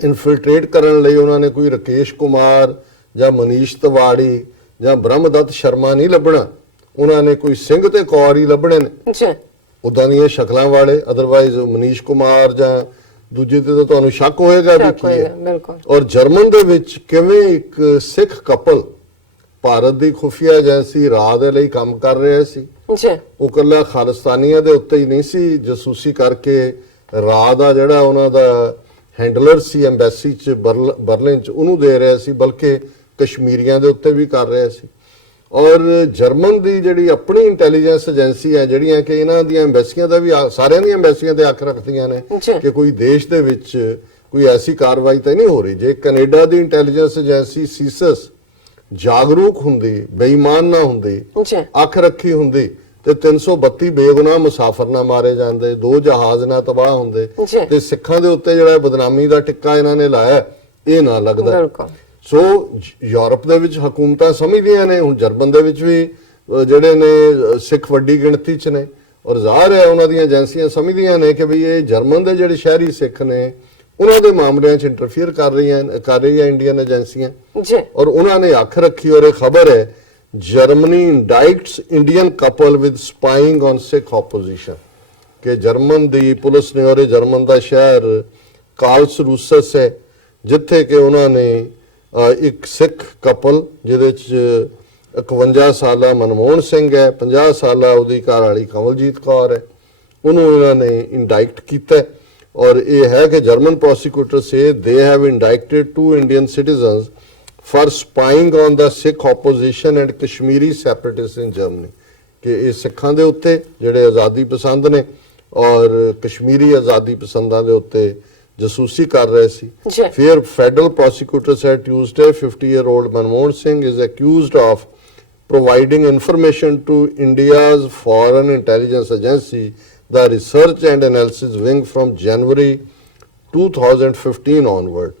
ਇਨਫਿਲਟ੍ਰੇਟ ਕਰਨ ਲਈ ਉਹਨਾਂ ਨੇ ਕੋਈ ਰਕੇਸ਼ ਕੁਮਾਰ ਜਾਂ ਮਨੀਸ਼ ਤਿਵਾੜੀ ਜਾਂ ਬ੍ਰਹਮਦੱਤ ਸ਼ਰਮਾ ਨਹੀਂ ਲੱਭਣਾ, ਉਹਨਾਂ ਨੇ ਕੋਈ ਸਿੰਘ ਤੇ ਕੌਰ ਹੀ ਲੱਭਣੇ ਨੇ ਉਦਾਂ ਦੀਆਂ ਸ਼ਕਲਾਂ ਵਾਲੇ। ਅਦਰਵਾਈਜ਼ ਮਨੀਸ਼ ਕੁਮਾਰ ਜਾਂ ਦੂਜੇ ਤੇ ਤਾਂ ਤੁਹਾਨੂੰ ਸ਼ੱਕ ਹੋਏਗਾ ਵੀ ਕੀ ਹੈ। ਔਰ ਜਰਮਨ ਦੇ ਵਿੱਚ ਕਿਵੇਂ ਇੱਕ ਸਿੱਖ ਕਪਲ ਭਾਰਤ ਦੀ ਖੁਫੀਆ ਏਜੰਸੀ ਰਾਹ ਦੇ ਲਈ ਕੰਮ ਕਰ ਰਿਹਾ ਸੀ, ਉਹ ਕੱਲਾ ਖਾਲਿਸਤਾਨੀਆਂ ਦੇ ਉੱਤੇ ਹੀ ਨਹੀਂ ਸੀ ਜਸੂਸੀ ਕਰਕੇ, ਰਾਹ ਦਾ ਜਿਹੜਾ ਉਹਨਾਂ ਦਾ ਹੈਂਡਲਰ ਸੀ ਐਮਬੈਸੀ 'ਚ ਬਰਲਿਨ 'ਚ ਉਹਨੂੰ ਦੇ ਰਿਹਾ ਸੀ, ਬਲਕਿ ਕਸ਼ਮੀਰੀਆਂ ਦੇ ਉੱਤੇ ਵੀ ਕਰ ਰਿਹਾ ਸੀ। ਔਰ ਜਰਮਨ ਦੀ ਜਿਹੜੀ ਆਪਣੀ ਇੰਟੈਲੀਜੈਂਸ ਏਜੰਸੀ ਹੈ, ਜਿਹੜੀਆਂ ਕਿ ਇਹਨਾਂ ਦੀਆਂ ਐਮਬੈਸੀਆਂ ਦਾ ਵੀ ਸਾਰਿਆਂ ਦੀਆਂ ਐਮਬੈਸੀਆਂ ਤੇ ਅੱਖ ਰੱਖਦੀਆਂ ਨੇ ਕਿ ਕੋਈ ਦੇਸ਼ ਦੇ ਵਿੱਚ ਕੋਈ ਐਸੀ ਕਾਰਵਾਈ ਤਾਂ ਨਹੀਂ ਹੋ ਰਹੀ। ਜੇ ਕੈਨੇਡਾ ਦੀ ਇੰਟੈਲੀਜੈਂਸ ਏਜੰਸੀ ਸੀਸਸ ਜਾਗਰੂਕ ਹੁੰਦੀ, ਬੇਈਮਾਨ ਨਾ ਹੁੰਦੀ, ਅੱਖ ਰੱਖੀ ਹੁੰਦੀ ਤੇ 332 ਬੇਗੁਨਾਹ ਮੁਸਾਫਰ ਨਾ ਮਾਰੇ ਜਾਂਦੇ, 2 ਜਹਾਜ਼ ਨਾ ਤਬਾਹ ਹੁੰਦੇ, ਤੇ ਸਿੱਖਾਂ ਦੇ ਉੱਤੇ ਜਿਹੜਾ ਬਦਨਾਮੀ ਦਾ ਟਿੱਕਾ ਇਹਨਾਂ ਨੇ ਲਾਇਆ ਇਹ ਨਾ ਲੱਗਦਾ। ਸੋ ਯੂਰਪ ਦੇ ਵਿੱਚ ਹਕੂਮਤਾਂ ਸਮਝਦੀਆਂ ਨੇ, ਹੁਣ ਜਰਮਨ ਦੇ ਵਿੱਚ ਵੀ ਜਿਹੜੇ ਨੇ ਸਿੱਖ ਵੱਡੀ ਗਿਣਤੀ 'ਚ ਨੇ, ਔਰ ਜ਼ਾਹਰ ਹੈ ਉਹਨਾਂ ਦੀਆਂ ਏਜੰਸੀਆਂ ਸਮਝਦੀਆਂ ਨੇ ਕਿ ਵੀ ਇਹ ਜਰਮਨ ਦੇ ਜਿਹੜੇ ਸ਼ਹਿਰੀ ਸਿੱਖ ਨੇ ਉਹਨਾਂ ਦੇ ਮਾਮਲਿਆਂ 'ਚ ਇੰਟਰਫੀਅਰ ਕਰ ਰਹੀ ਹੈ ਇੰਡੀਅਨ ਏਜੰਸੀਆਂ, ਔਰ ਉਹਨਾਂ ਨੇ ਅੱਖ ਰੱਖੀ। ਔਰ ਇਹ ਖਬਰ ਹੈ Germany indicts Indian couple with spying on Sikh opposition, ਕਿ ਜਰਮਨ ਦੀ ਪੁਲਿਸ ਨੇ, ਔਰ ਜਰਮਨ ਦਾ ਸ਼ਹਿਰ ਕਾਰਲਸਰੂਹਸ ਹੈ, ਜਿੱਥੇ ਕਿ ਉਹਨਾਂ ਨੇ ਇੱਕ ਸਿੱਖ ਕਪਲ ਜਿਹਦੇ 'ਚ 51 ਸਾਲਾ ਮਨਮੋਹਨ ਸਿੰਘ ਹੈ, 50 ਸਾਲਾ ਉਹਦੀ ਘਰ ਵਾਲੀ ਕਮਲਜੀਤ ਕੌਰ ਹੈ, ਉਹਨੂੰ ਇਹਨਾਂ ਨੇ ਇੰਡਾਈਕਟ ਕੀਤਾ। ਔਰ ਇਹ ਹੈ ਕਿ German prosecutor say they have indicted 2 Indian citizens for spying on the Sikh opposition and Kashmiri separatist in Germany, ਕਿ ਇਹ ਸਿੱਖਾਂ ਦੇ ਉੱਤੇ ਜਿਹੜੇ ਆਜ਼ਾਦੀ ਪਸੰਦ ਨੇ ਔਰ ਕਸ਼ਮੀਰੀ ਆਜ਼ਾਦੀ ਪਸੰਦਾਂ ਦੇ ਉੱਤੇ ਜਸੂਸੀ ਕਰ ਰਹੇ ਸੀ। ਫਿਰ federal prosecutor said Tuesday 50-year-old Manmohan Singh is accused of providing information to India's foreign intelligence agency, the research and analysis wing from January 2015 onward,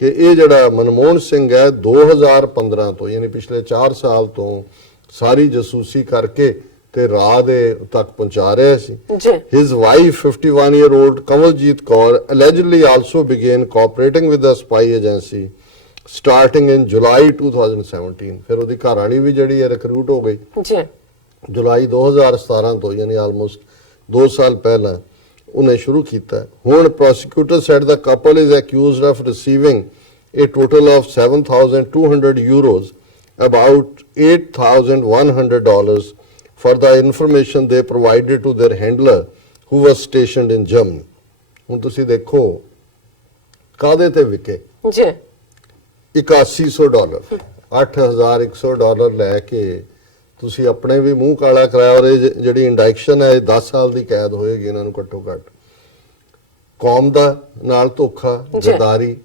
ਕਿ ਇਹ ਜਿਹੜਾ ਮਨਮੋਹਨ ਸਿੰਘ ਹੈ 2015 ਤੋਂ ਯਾਨੀ ਪਿਛਲੇ 4 ਸਾਲ ਤੋਂ ਸਾਰੀ ਜਸੂਸੀ ਕਰਕੇ ਤੇ ਰਾਹ ਦੇ ਤੱਕ ਪਹੁੰਚਾ ਰਿਹਾ ਸੀ। His wife 51-year-old Kamaljeet Kaur allegedly also began cooperating with the spy agency starting in July 2017। ਫਿਰ ਉਹਦੀ ਘਰ ਵਾਲੀ ਵੀ ਜਿਹੜੀ ਹੈ ਰਿਕਰੂਟ ਹੋ ਗਈ ਜੁਲਾਈ 2017 ਤੋਂ, ਯਾਨੀ ਆਲਮੋਸਟ 2 ਸਾਲ ਪਹਿਲਾਂ ਉਹਨੇ ਸ਼ੁਰੂ ਕੀਤਾ। ਹੁਣ prosecutor said the couple is accused of receiving a total of 7,200 euros, about $8,100 for the information they provided to their handler who was stationed in Germany। ਹੁਣ ਤੁਸੀਂ ਦੇਖੋ ਕਾਦੇ ਤੇ ਵਿਕੇ ਜੀ $8100, $8,100 ਲੈ ਕੇ ਤੁਸੀਂ ਆਪਣੇ ਵੀ ਮੂੰਹ ਕਾਲਾ ਕਰਾਇਆ। ਔਰ ਇਹ ਜਿਹੜੀ ਇੰਡਾਇਕਸ਼ਨ ਹੈ 10 ਸਾਲ ਦੀ ਕੈਦ ਹੋਏਗੀ ਇਹਨਾਂ ਨੂੰ ਘੱਟੋ ਘੱਟ। ਕੌਮ ਦਾ ਨਾਲ ਧੋਖਾ, ਗਦਾਰੀ,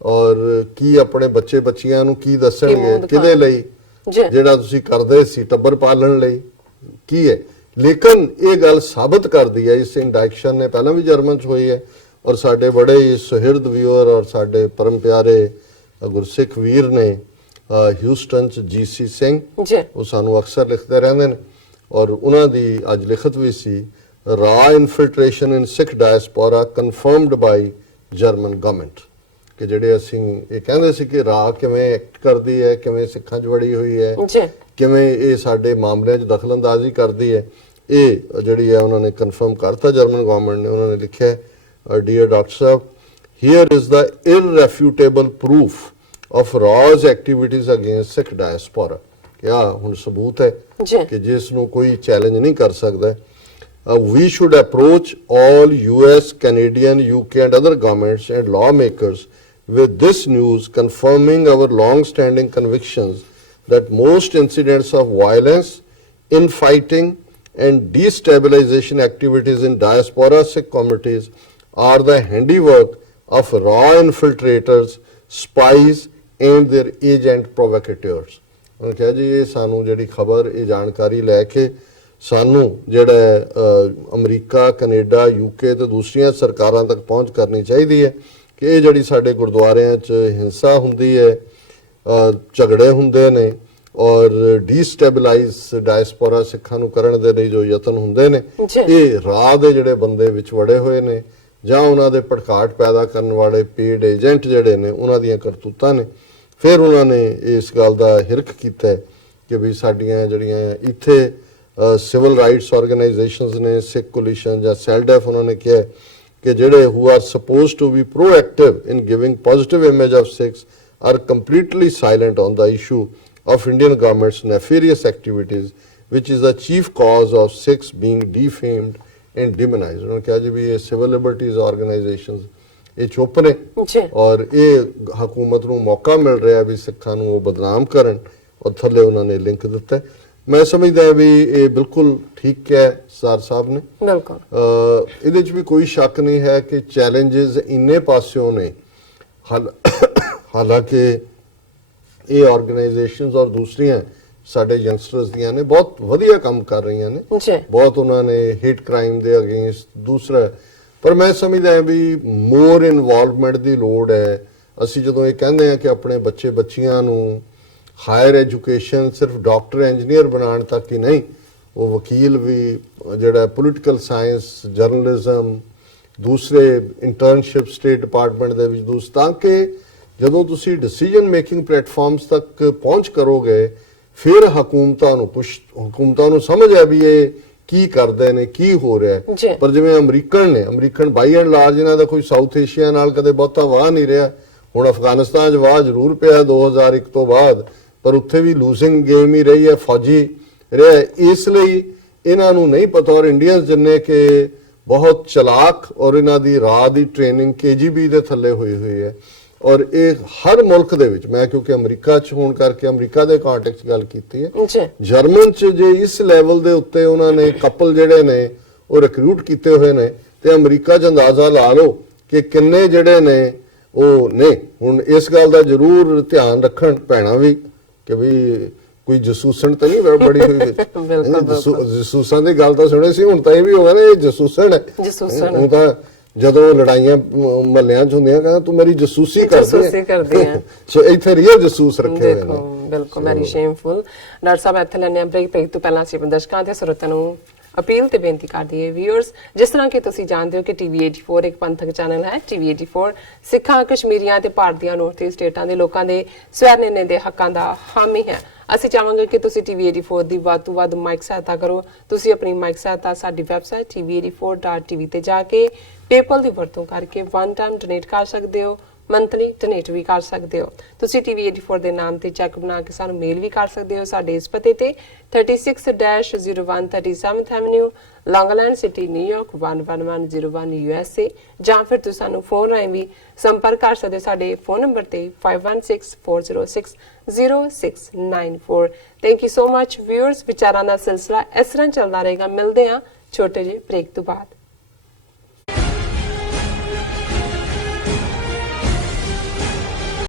ਔਰ ਕੀ ਆਪਣੇ ਬੱਚੇ ਬੱਚੀਆਂ ਨੂੰ ਕੀ ਦੱਸਣਗੇ ਕਿਹਦੇ ਲਈ, ਜਿਹੜਾ ਤੁਸੀਂ ਕਰਦੇ ਸੀ ਟੱਬਰ ਪਾਲਣ ਲਈ, ਕੀ ਹੈ। ਲੇਕਿਨ ਇਹ ਗੱਲ ਸਾਬਤ ਕਰਦੀ ਹੈ, ਇਸ ਇੰਡਕਸ਼ਨ ਨੇ ਪਹਿਲਾਂ ਵੀ ਜਰਮਨ 'ਚ ਹੋਈ ਹੈ, ਔਰ ਸਾਡੇ ਬੜੇ ਹੀ ਸੁਹਿਰਦ ਵੀਰ ਔਰ ਸਾਡੇ ਪਰਮ ਪਿਆਰੇ ਗੁਰਸਿੱਖ ਵੀਰ ਨੇ ਹਿਊਸਟਨ 'ਚ GC ਸਿੰਘ, ਜੀ ਉਹ ਸਾਨੂੰ ਅਕਸਰ ਲਿਖਦੇ ਰਹਿੰਦੇ ਨੇ, ਔਰ ਉਹਨਾਂ ਦੀ ਅੱਜ ਲਿਖਤ ਵੀ ਸੀ, ਰਾ ਇਨਫਿਲਟ੍ਰੇਸ਼ਨ ਇਨ ਸਿੱਖ ਡਾਇਸਪੋਰਾ ਕਨਫਰਮਡ ਬਾਈ ਜਰਮਨ ਗਵਰਨਮੈਂਟ, ਕਿ ਜਿਹੜੇ ਅਸੀਂ ਇਹ ਕਹਿੰਦੇ ਸੀ ਕਿ ਰਾ ਕਿਵੇਂ ਐਕਟ ਕਰਦੀ ਹੈ, ਕਿਵੇਂ ਸਿੱਖਾਂ 'ਚ ਵੜੀ ਹੋਈ ਹੈ, ਜੀ ਕਿਵੇਂ ਇਹ ਸਾਡੇ ਮਾਮਲਿਆਂ 'ਚ ਦਖਲਅੰਦਾਜ਼ੀ ਕਰਦੀ ਹੈ, ਇਹ ਜਿਹੜੀ ਹੈ ਉਹਨਾਂ ਨੇ ਕਨਫਰਮ ਕਰਤਾ ਜਰਮਨ ਗਵਰਨਮੈਂਟ ਨੇ। ਉਹਨਾਂ ਨੇ ਲਿਖਿਆ, dear doctor Sahib, here is the irrefutable proof of Ra's activities against Sikh diaspora, ਕਿ ਆਹ ਹੁਣ ਸਬੂਤ ਹੈ ਜੀ ਕਿ ਜਿਸ ਨੂੰ ਕੋਈ ਚੈਲੰਜ ਨਹੀਂ ਕਰ ਸਕਦਾ। We should approach all US, Canadian, UK and other governments and lawmakers with this news, confirming our long-standing convictions that most incidents of violence, infighting and destabilization activities in diaspora Sikh communities are the handiwork of raw infiltrators, spies and their agent provocateurs। ਉਹਨੇ ਕਿਹਾ ਜੀ ਇਹ ਸਾਨੂੰ ਜਿਹੜੀ ਖਬਰ, ਇਹ ਜਾਣਕਾਰੀ ਲੈ ਕੇ ਸਾਨੂੰ ਜਿਹੜਾ ਅਮਰੀਕਾ, ਕੈਨੇਡਾ, UK ਤੇ ਦੂਸਰੀਆਂ ਸਰਕਾਰਾਂ ਤੱਕ ਪਹੁੰਚ ਕਰਨੀ ਚਾਹੀਦੀ ਹੈ ਕਿ ਇਹ ਜਿਹੜੀ ਸਾਡੇ ਗੁਰਦੁਆਰਿਆਂ 'ਚ ਹਿੰਸਾ ਹੁੰਦੀ ਹੈ, ਝਗੜੇ ਹੁੰਦੇ ਨੇ, ਔਰ ਡੀਸਟੈਬਲਾਈਜ਼ ਡਾਇਸਪੋਰਾ ਸਿੱਖਾਂ ਨੂੰ ਕਰਨ ਦੇ ਲਈ ਜੋ ਯਤਨ ਹੁੰਦੇ ਨੇ, ਇਹ ਰਾਹ ਦੇ ਜਿਹੜੇ ਬੰਦੇ ਵਿੱਚ ਵੜੇ ਹੋਏ ਨੇ ਜਾਂ ਉਹਨਾਂ ਦੇ ਭੜਕਾਟ ਪੈਦਾ ਕਰਨ ਵਾਲੇ ਪੇਡ ਏਜੰਟ ਜਿਹੜੇ ਨੇ, ਉਹਨਾਂ ਦੀਆਂ ਕਰਤੂਤਾਂ ਨੇ। ਫਿਰ ਉਹਨਾਂ ਨੇ ਇਸ ਗੱਲ ਦਾ ਹਿਰਖ ਕੀਤਾ ਕਿ ਵੀ ਸਾਡੀਆਂ ਜਿਹੜੀਆਂ ਇੱਥੇ ਸਿਵਲ ਰਾਈਟਸ ਆਰਗੇਨਾਈਜੇਸ਼ਨਸ ਨੇ, ਸਿੱਖ ਕੋਲੀਸ਼ਨ ਜਾਂ ਸੈਲਡੈਫ, ਉਹਨਾਂ ਨੇ ਕਿਹਾ ਕਿ ਜਿਹੜੇ who are supposed to be proactive in giving positive image of Sikhs are completely silent on the issue of Indian government's nefarious activities, which is the chief cause of Sikhs being defamed and demonized। ਉਹਨਾਂ ਨੇ ਕਿਹਾ ਜੀ ਵੀ ਇਹ ਸਿਵਲ ਲਿਬਰਟੀਜ਼ ਆਰਗੇਨਾਈਜੇਸ਼ਨਸ ਇਹ ਚੁੱਪ ਨੇ, ਔਰ ਇਹ ਹਕੂਮਤ ਨੂੰ ਮੌਕਾ ਮਿਲ ਰਿਹਾ ਵੀ ਸਿੱਖਾਂ ਨੂੰ ਉਹ ਬਦਨਾਮ ਕਰਨ, ਔਰ ਥੱਲੇ ਉਹਨਾਂ ਨੇ ਲਿੰਕ ਦਿੱਤਾ। ਮੈਂ ਸਮਝਦਾ ਵੀ ਇਹ ਬਿਲਕੁਲ ਠੀਕ ਹੈ ਸਰ ਸਾਹਿਬ ਨੇ, ਬਿਲਕੁਲ ਇਹਦੇ 'ਚ ਵੀ ਕੋਈ ਸ਼ੱਕ ਨਹੀਂ ਹੈ ਕਿ ਚੈਲੰਜਸ ਇੰਨੇ ਪਾਸਿਓਂ ਨੇ। ਹਾਲਾਂਕਿ ਇਹ ਆਰਗੇਨਾਈਜੇਸ਼ਨਸ ਔਰ ਦੂਸਰੀਆਂ ਸਾਡੇ ਯੰਗਸਟਰਸ ਦੀਆਂ ਨੇ, ਬਹੁਤ ਵਧੀਆ ਕੰਮ ਕਰ ਰਹੀਆਂ ਨੇ, ਬਹੁਤ ਉਹਨਾਂ ਨੇ ਹੇਟ ਕ੍ਰਾਈਮ ਦੇ ਅਗੇਂਸਟ ਦੂਸਰਾ, ਪਰ ਮੈਂ ਸਮਝਦਾ ਵੀ ਮੋਰ ਇਨਵੋਲਵਮੈਂਟ ਦੀ ਲੋੜ ਹੈ। ਅਸੀਂ ਜਦੋਂ ਇਹ ਕਹਿੰਦੇ ਹਾਂ ਕਿ ਆਪਣੇ ਬੱਚਿਆਂ ਨੂੰ ਹਾਇਰ ਐਜੂਕੇਸ਼ਨ ਸਿਰਫ ਡਾਕਟਰ ਇੰਜੀਨੀਅਰ ਬਣਾਉਣ ਤੱਕ ਹੀ ਨਹੀਂ, ਉਹ ਵਕੀਲ ਵੀ, ਜਿਹੜਾ ਪੋਲੀਟੀਕਲ ਸਾਇੰਸ, ਜਰਨਲਿਜ਼ਮ, ਦੂਸਰੇ ਇੰਟਰਨਸ਼ਿਪ ਸਟੇਟ ਡਿਪਾਰਟਮੈਂਟ ਦੇ ਵਿੱਚ, ਤਾਂ ਕਿ ਜਦੋਂ ਤੁਸੀਂ ਡਿਸੀਜਨ ਮੇਕਿੰਗ ਪਲੇਟਫਾਰਮਸ ਤੱਕ ਪਹੁੰਚ ਕਰੋਗੇ, ਫਿਰ ਹਕੂਮਤਾਂ ਨੂੰ ਸਮਝ ਆ ਵੀ ਇਹ ਕੀ ਕਰਦੇ ਨੇ, ਕੀ ਹੋ ਰਿਹਾ ਹੈ। ਪਰ ਜਿਵੇਂ ਅਮਰੀਕਨ ਬਾਈ ਐਂਡ ਲਾਰਜ ਇਹਨਾਂ ਦਾ ਕੋਈ ਸਾਊਥ ਏਸ਼ੀਆ ਨਾਲ ਕਦੇ ਬਹੁਤਾ ਵਾਹ ਨਹੀਂ ਰਿਹਾ। ਹੁਣ ਅਫਗਾਨਿਸਤਾਨ 'ਚ ਵਾਹ ਜ਼ਰੂਰ ਪਿਆ 2001 ਤੋਂ ਬਾਅਦ, ਪਰ ਉੱਥੇ ਵੀ ਲੂਜ਼ਿੰਗ ਗੇਮ ਹੀ ਰਹੀ ਹੈ, ਫੌਜੀ ਰਿਹਾ। ਇਸ ਲਈ ਇਹਨਾਂ ਨੂੰ ਨਹੀਂ ਪਤਾ, ਔਰ ਇੰਡੀਅਨਸ ਜਿੰਨੇ ਕਿ ਬਹੁਤ ਚਲਾਕ, ਔਰ ਇਹਨਾਂ ਦੀ ਰਾਹ ਦੀ ਟ੍ਰੇਨਿੰਗ KGB ਦੇ ਥੱਲੇ ਹੋਈ ਹੈ, ਔਰ ਇਹ ਹਰ ਮੁਲਕ ਦੇ ਵਿੱਚ, ਮੈਂ ਕਿਉਂਕਿ ਅਮਰੀਕਾ 'ਚ ਹੋਣ ਕਰਕੇ ਅਮਰੀਕਾ ਦੇ ਕੰਟੈਕਸਟ ਗੱਲ ਕੀਤੀ ਹੈ, ਜਰਮਨ 'ਚ ਜੇ ਇਸ ਲੈਵਲ ਦੇ ਉੱਤੇ ਉਹਨਾਂ ਨੇ ਕਪਲ ਜਿਹੜੇ ਨੇ ਉਹ ਰਿਕਰੂਟ ਕੀਤੇ ਹੋਏ ਨੇ, ਤੇ ਅਮਰੀਕਾ 'ਚ ਅੰਦਾਜ਼ਾ ਲਾ ਲਓ ਕਿ ਕਿੰਨੇ ਜਿਹੜੇ ਨੇ ਉਹ ਨੇ। ਹੁਣ ਇਸ ਗੱਲ ਦਾ ਜ਼ਰੂਰ ਧਿਆਨ ਰੱਖਣ ਪੈਣਾ ਵੀ ਕਿ ਵੀ ਕੋਈ ਜਸੂਸਣ ਤਾਂ ਨਹੀਂ ਬੜੀ ਹੋਈ। ਜਸੂਸਾਂ ਦੀ ਗੱਲ ਤਾਂ ਸੁਣੇ ਸੀ, ਹੁਣ ਤਾਂ ਇਹ ਵੀ ਹੋ ਗਿਆ ਨਾ ਇਹ ਜਸੂਸਣ ਹੈ। ਹੁਣ ਤਾਂ ਜਦੋਂ ਲੜਾਈਆਂ ਮਹੱਲਿਆਂ 'ਚ ਹੁੰਦੀਆਂ ਕਹਿੰਦਾ ਤੂੰ ਮੇਰੀ ਜਸੂਸੀ ਕਰਦੀ ਹੈ। ਸੋ ਇੱਥੇ ਰੀਅਲ ਜਸੂਸ ਰੱਖੇ ਹੋਏ ਨੇ। ਬਿਲਕੁਲ ਵੈਰੀ ਸ਼ੇਮਫੁਲ। ਡਾਕਟਰ ਸਾਹਿਬ ਇੱਥੇ ਲੈਣੇ ਆ ਬ੍ਰੇਕ ਤੋਂ ਪਹਿਲਾਂ ਅਸੀਂ ਦਰਸ਼ਕਾਂ ਤੇ ਸਰੋਤਿਆਂ ਨੂੰ ਅਪੀਲ ਤੇ ਬੇਨਤੀ ਕਰਦੀ ਹੈ ਵੀਅਰਸ, ਜਿਸ ਤਰ੍ਹਾਂ ਕਿ ਤੁਸੀਂ ਜਾਣਦੇ ਹੋ ਕਿ TV84 ਇੱਕ ਪੰਥਕ ਚੈਨਲ ਹੈ। TV84 ਸਿੱਖਾਂ, ਕਸ਼ਮੀਰੀਆਂ ਤੇ ਭਾਰਤ ਦੀਆਂ ਨੌਰਥ ਈਸਟ ਸਟੇਟਾਂ ਦੇ ਲੋਕਾਂ ਦੇ ਸਵੈ ਨਿਰਣੇ ਦੇ ਹੱਕਾਂ ਦਾ ਹਾਮੀ ਹੈ। ਅਸੀਂ ਚਾਹਾਂਗੇ ਕਿ ਤੁਸੀਂ TV84 ਦੀ ਵੱਧ ਤੋਂ ਵੱਧ ਮਾਈਕ ਸਹਾਇਤਾ ਕਰੋ। ਤੁਸੀਂ ਆਪਣੀ ਮਾਈਕ ਸਹਾਇਤਾ ਸਾਡੀ ਵੈਬਸਾਈਟ tv84.tv ਤੇ ਜਾ ਕੇ PayPal ਦੀ ਵਰਤੋਂ ਕਰਕੇ ਵਨ ਟਾਈਮ ਡੋਨੇਟ ਕਰ ਸਕਦੇ ਹੋ, ਮੰਥਲੀ ਡੋਨੇਟ ਵੀ ਕਰ ਸਕਦੇ ਹੋ। ਤੁਸੀਂ TV84 ਦੇ ਨਾਮ ਤੇ ਚੈੱਕ ਬਣਾ ਕੇ ਸਾਨੂੰ ਮੇਲ ਵੀ ਕਰ ਸਕਦੇ ਹੋ ਸਾਡੇ ਇਸ ਪਤੇ ਤੇ 36-01 37th Avenue, Long Island City, New York 11101 USA, ਜਾਂ ਫਿਰ ਤੁਸੀਂ ਸਾਨੂੰ ਫੋਨ ਰਾਹੀਂ ਵੀ ਸੰਪਰਕ ਕਰ ਸਕਦੇ ਹੋ ਸਾਡੇ ਫੋਨ ਨੰਬਰ ਤੇ 5164060694। Thank you so much viewers. ਵਿਚਾਰਾਂ ਦਾ ਸਿਲਸਿਲਾ ਇਸ ਤਰ੍ਹਾਂ ਚੱਲਦਾ ਰਹੇਗਾ। ਮਿਲਦੇ ਹਾਂ ਛੋਟੇ ਜਿਹੇ ਬ੍ਰੇਕ ਤੋਂ ਬਾਅਦ।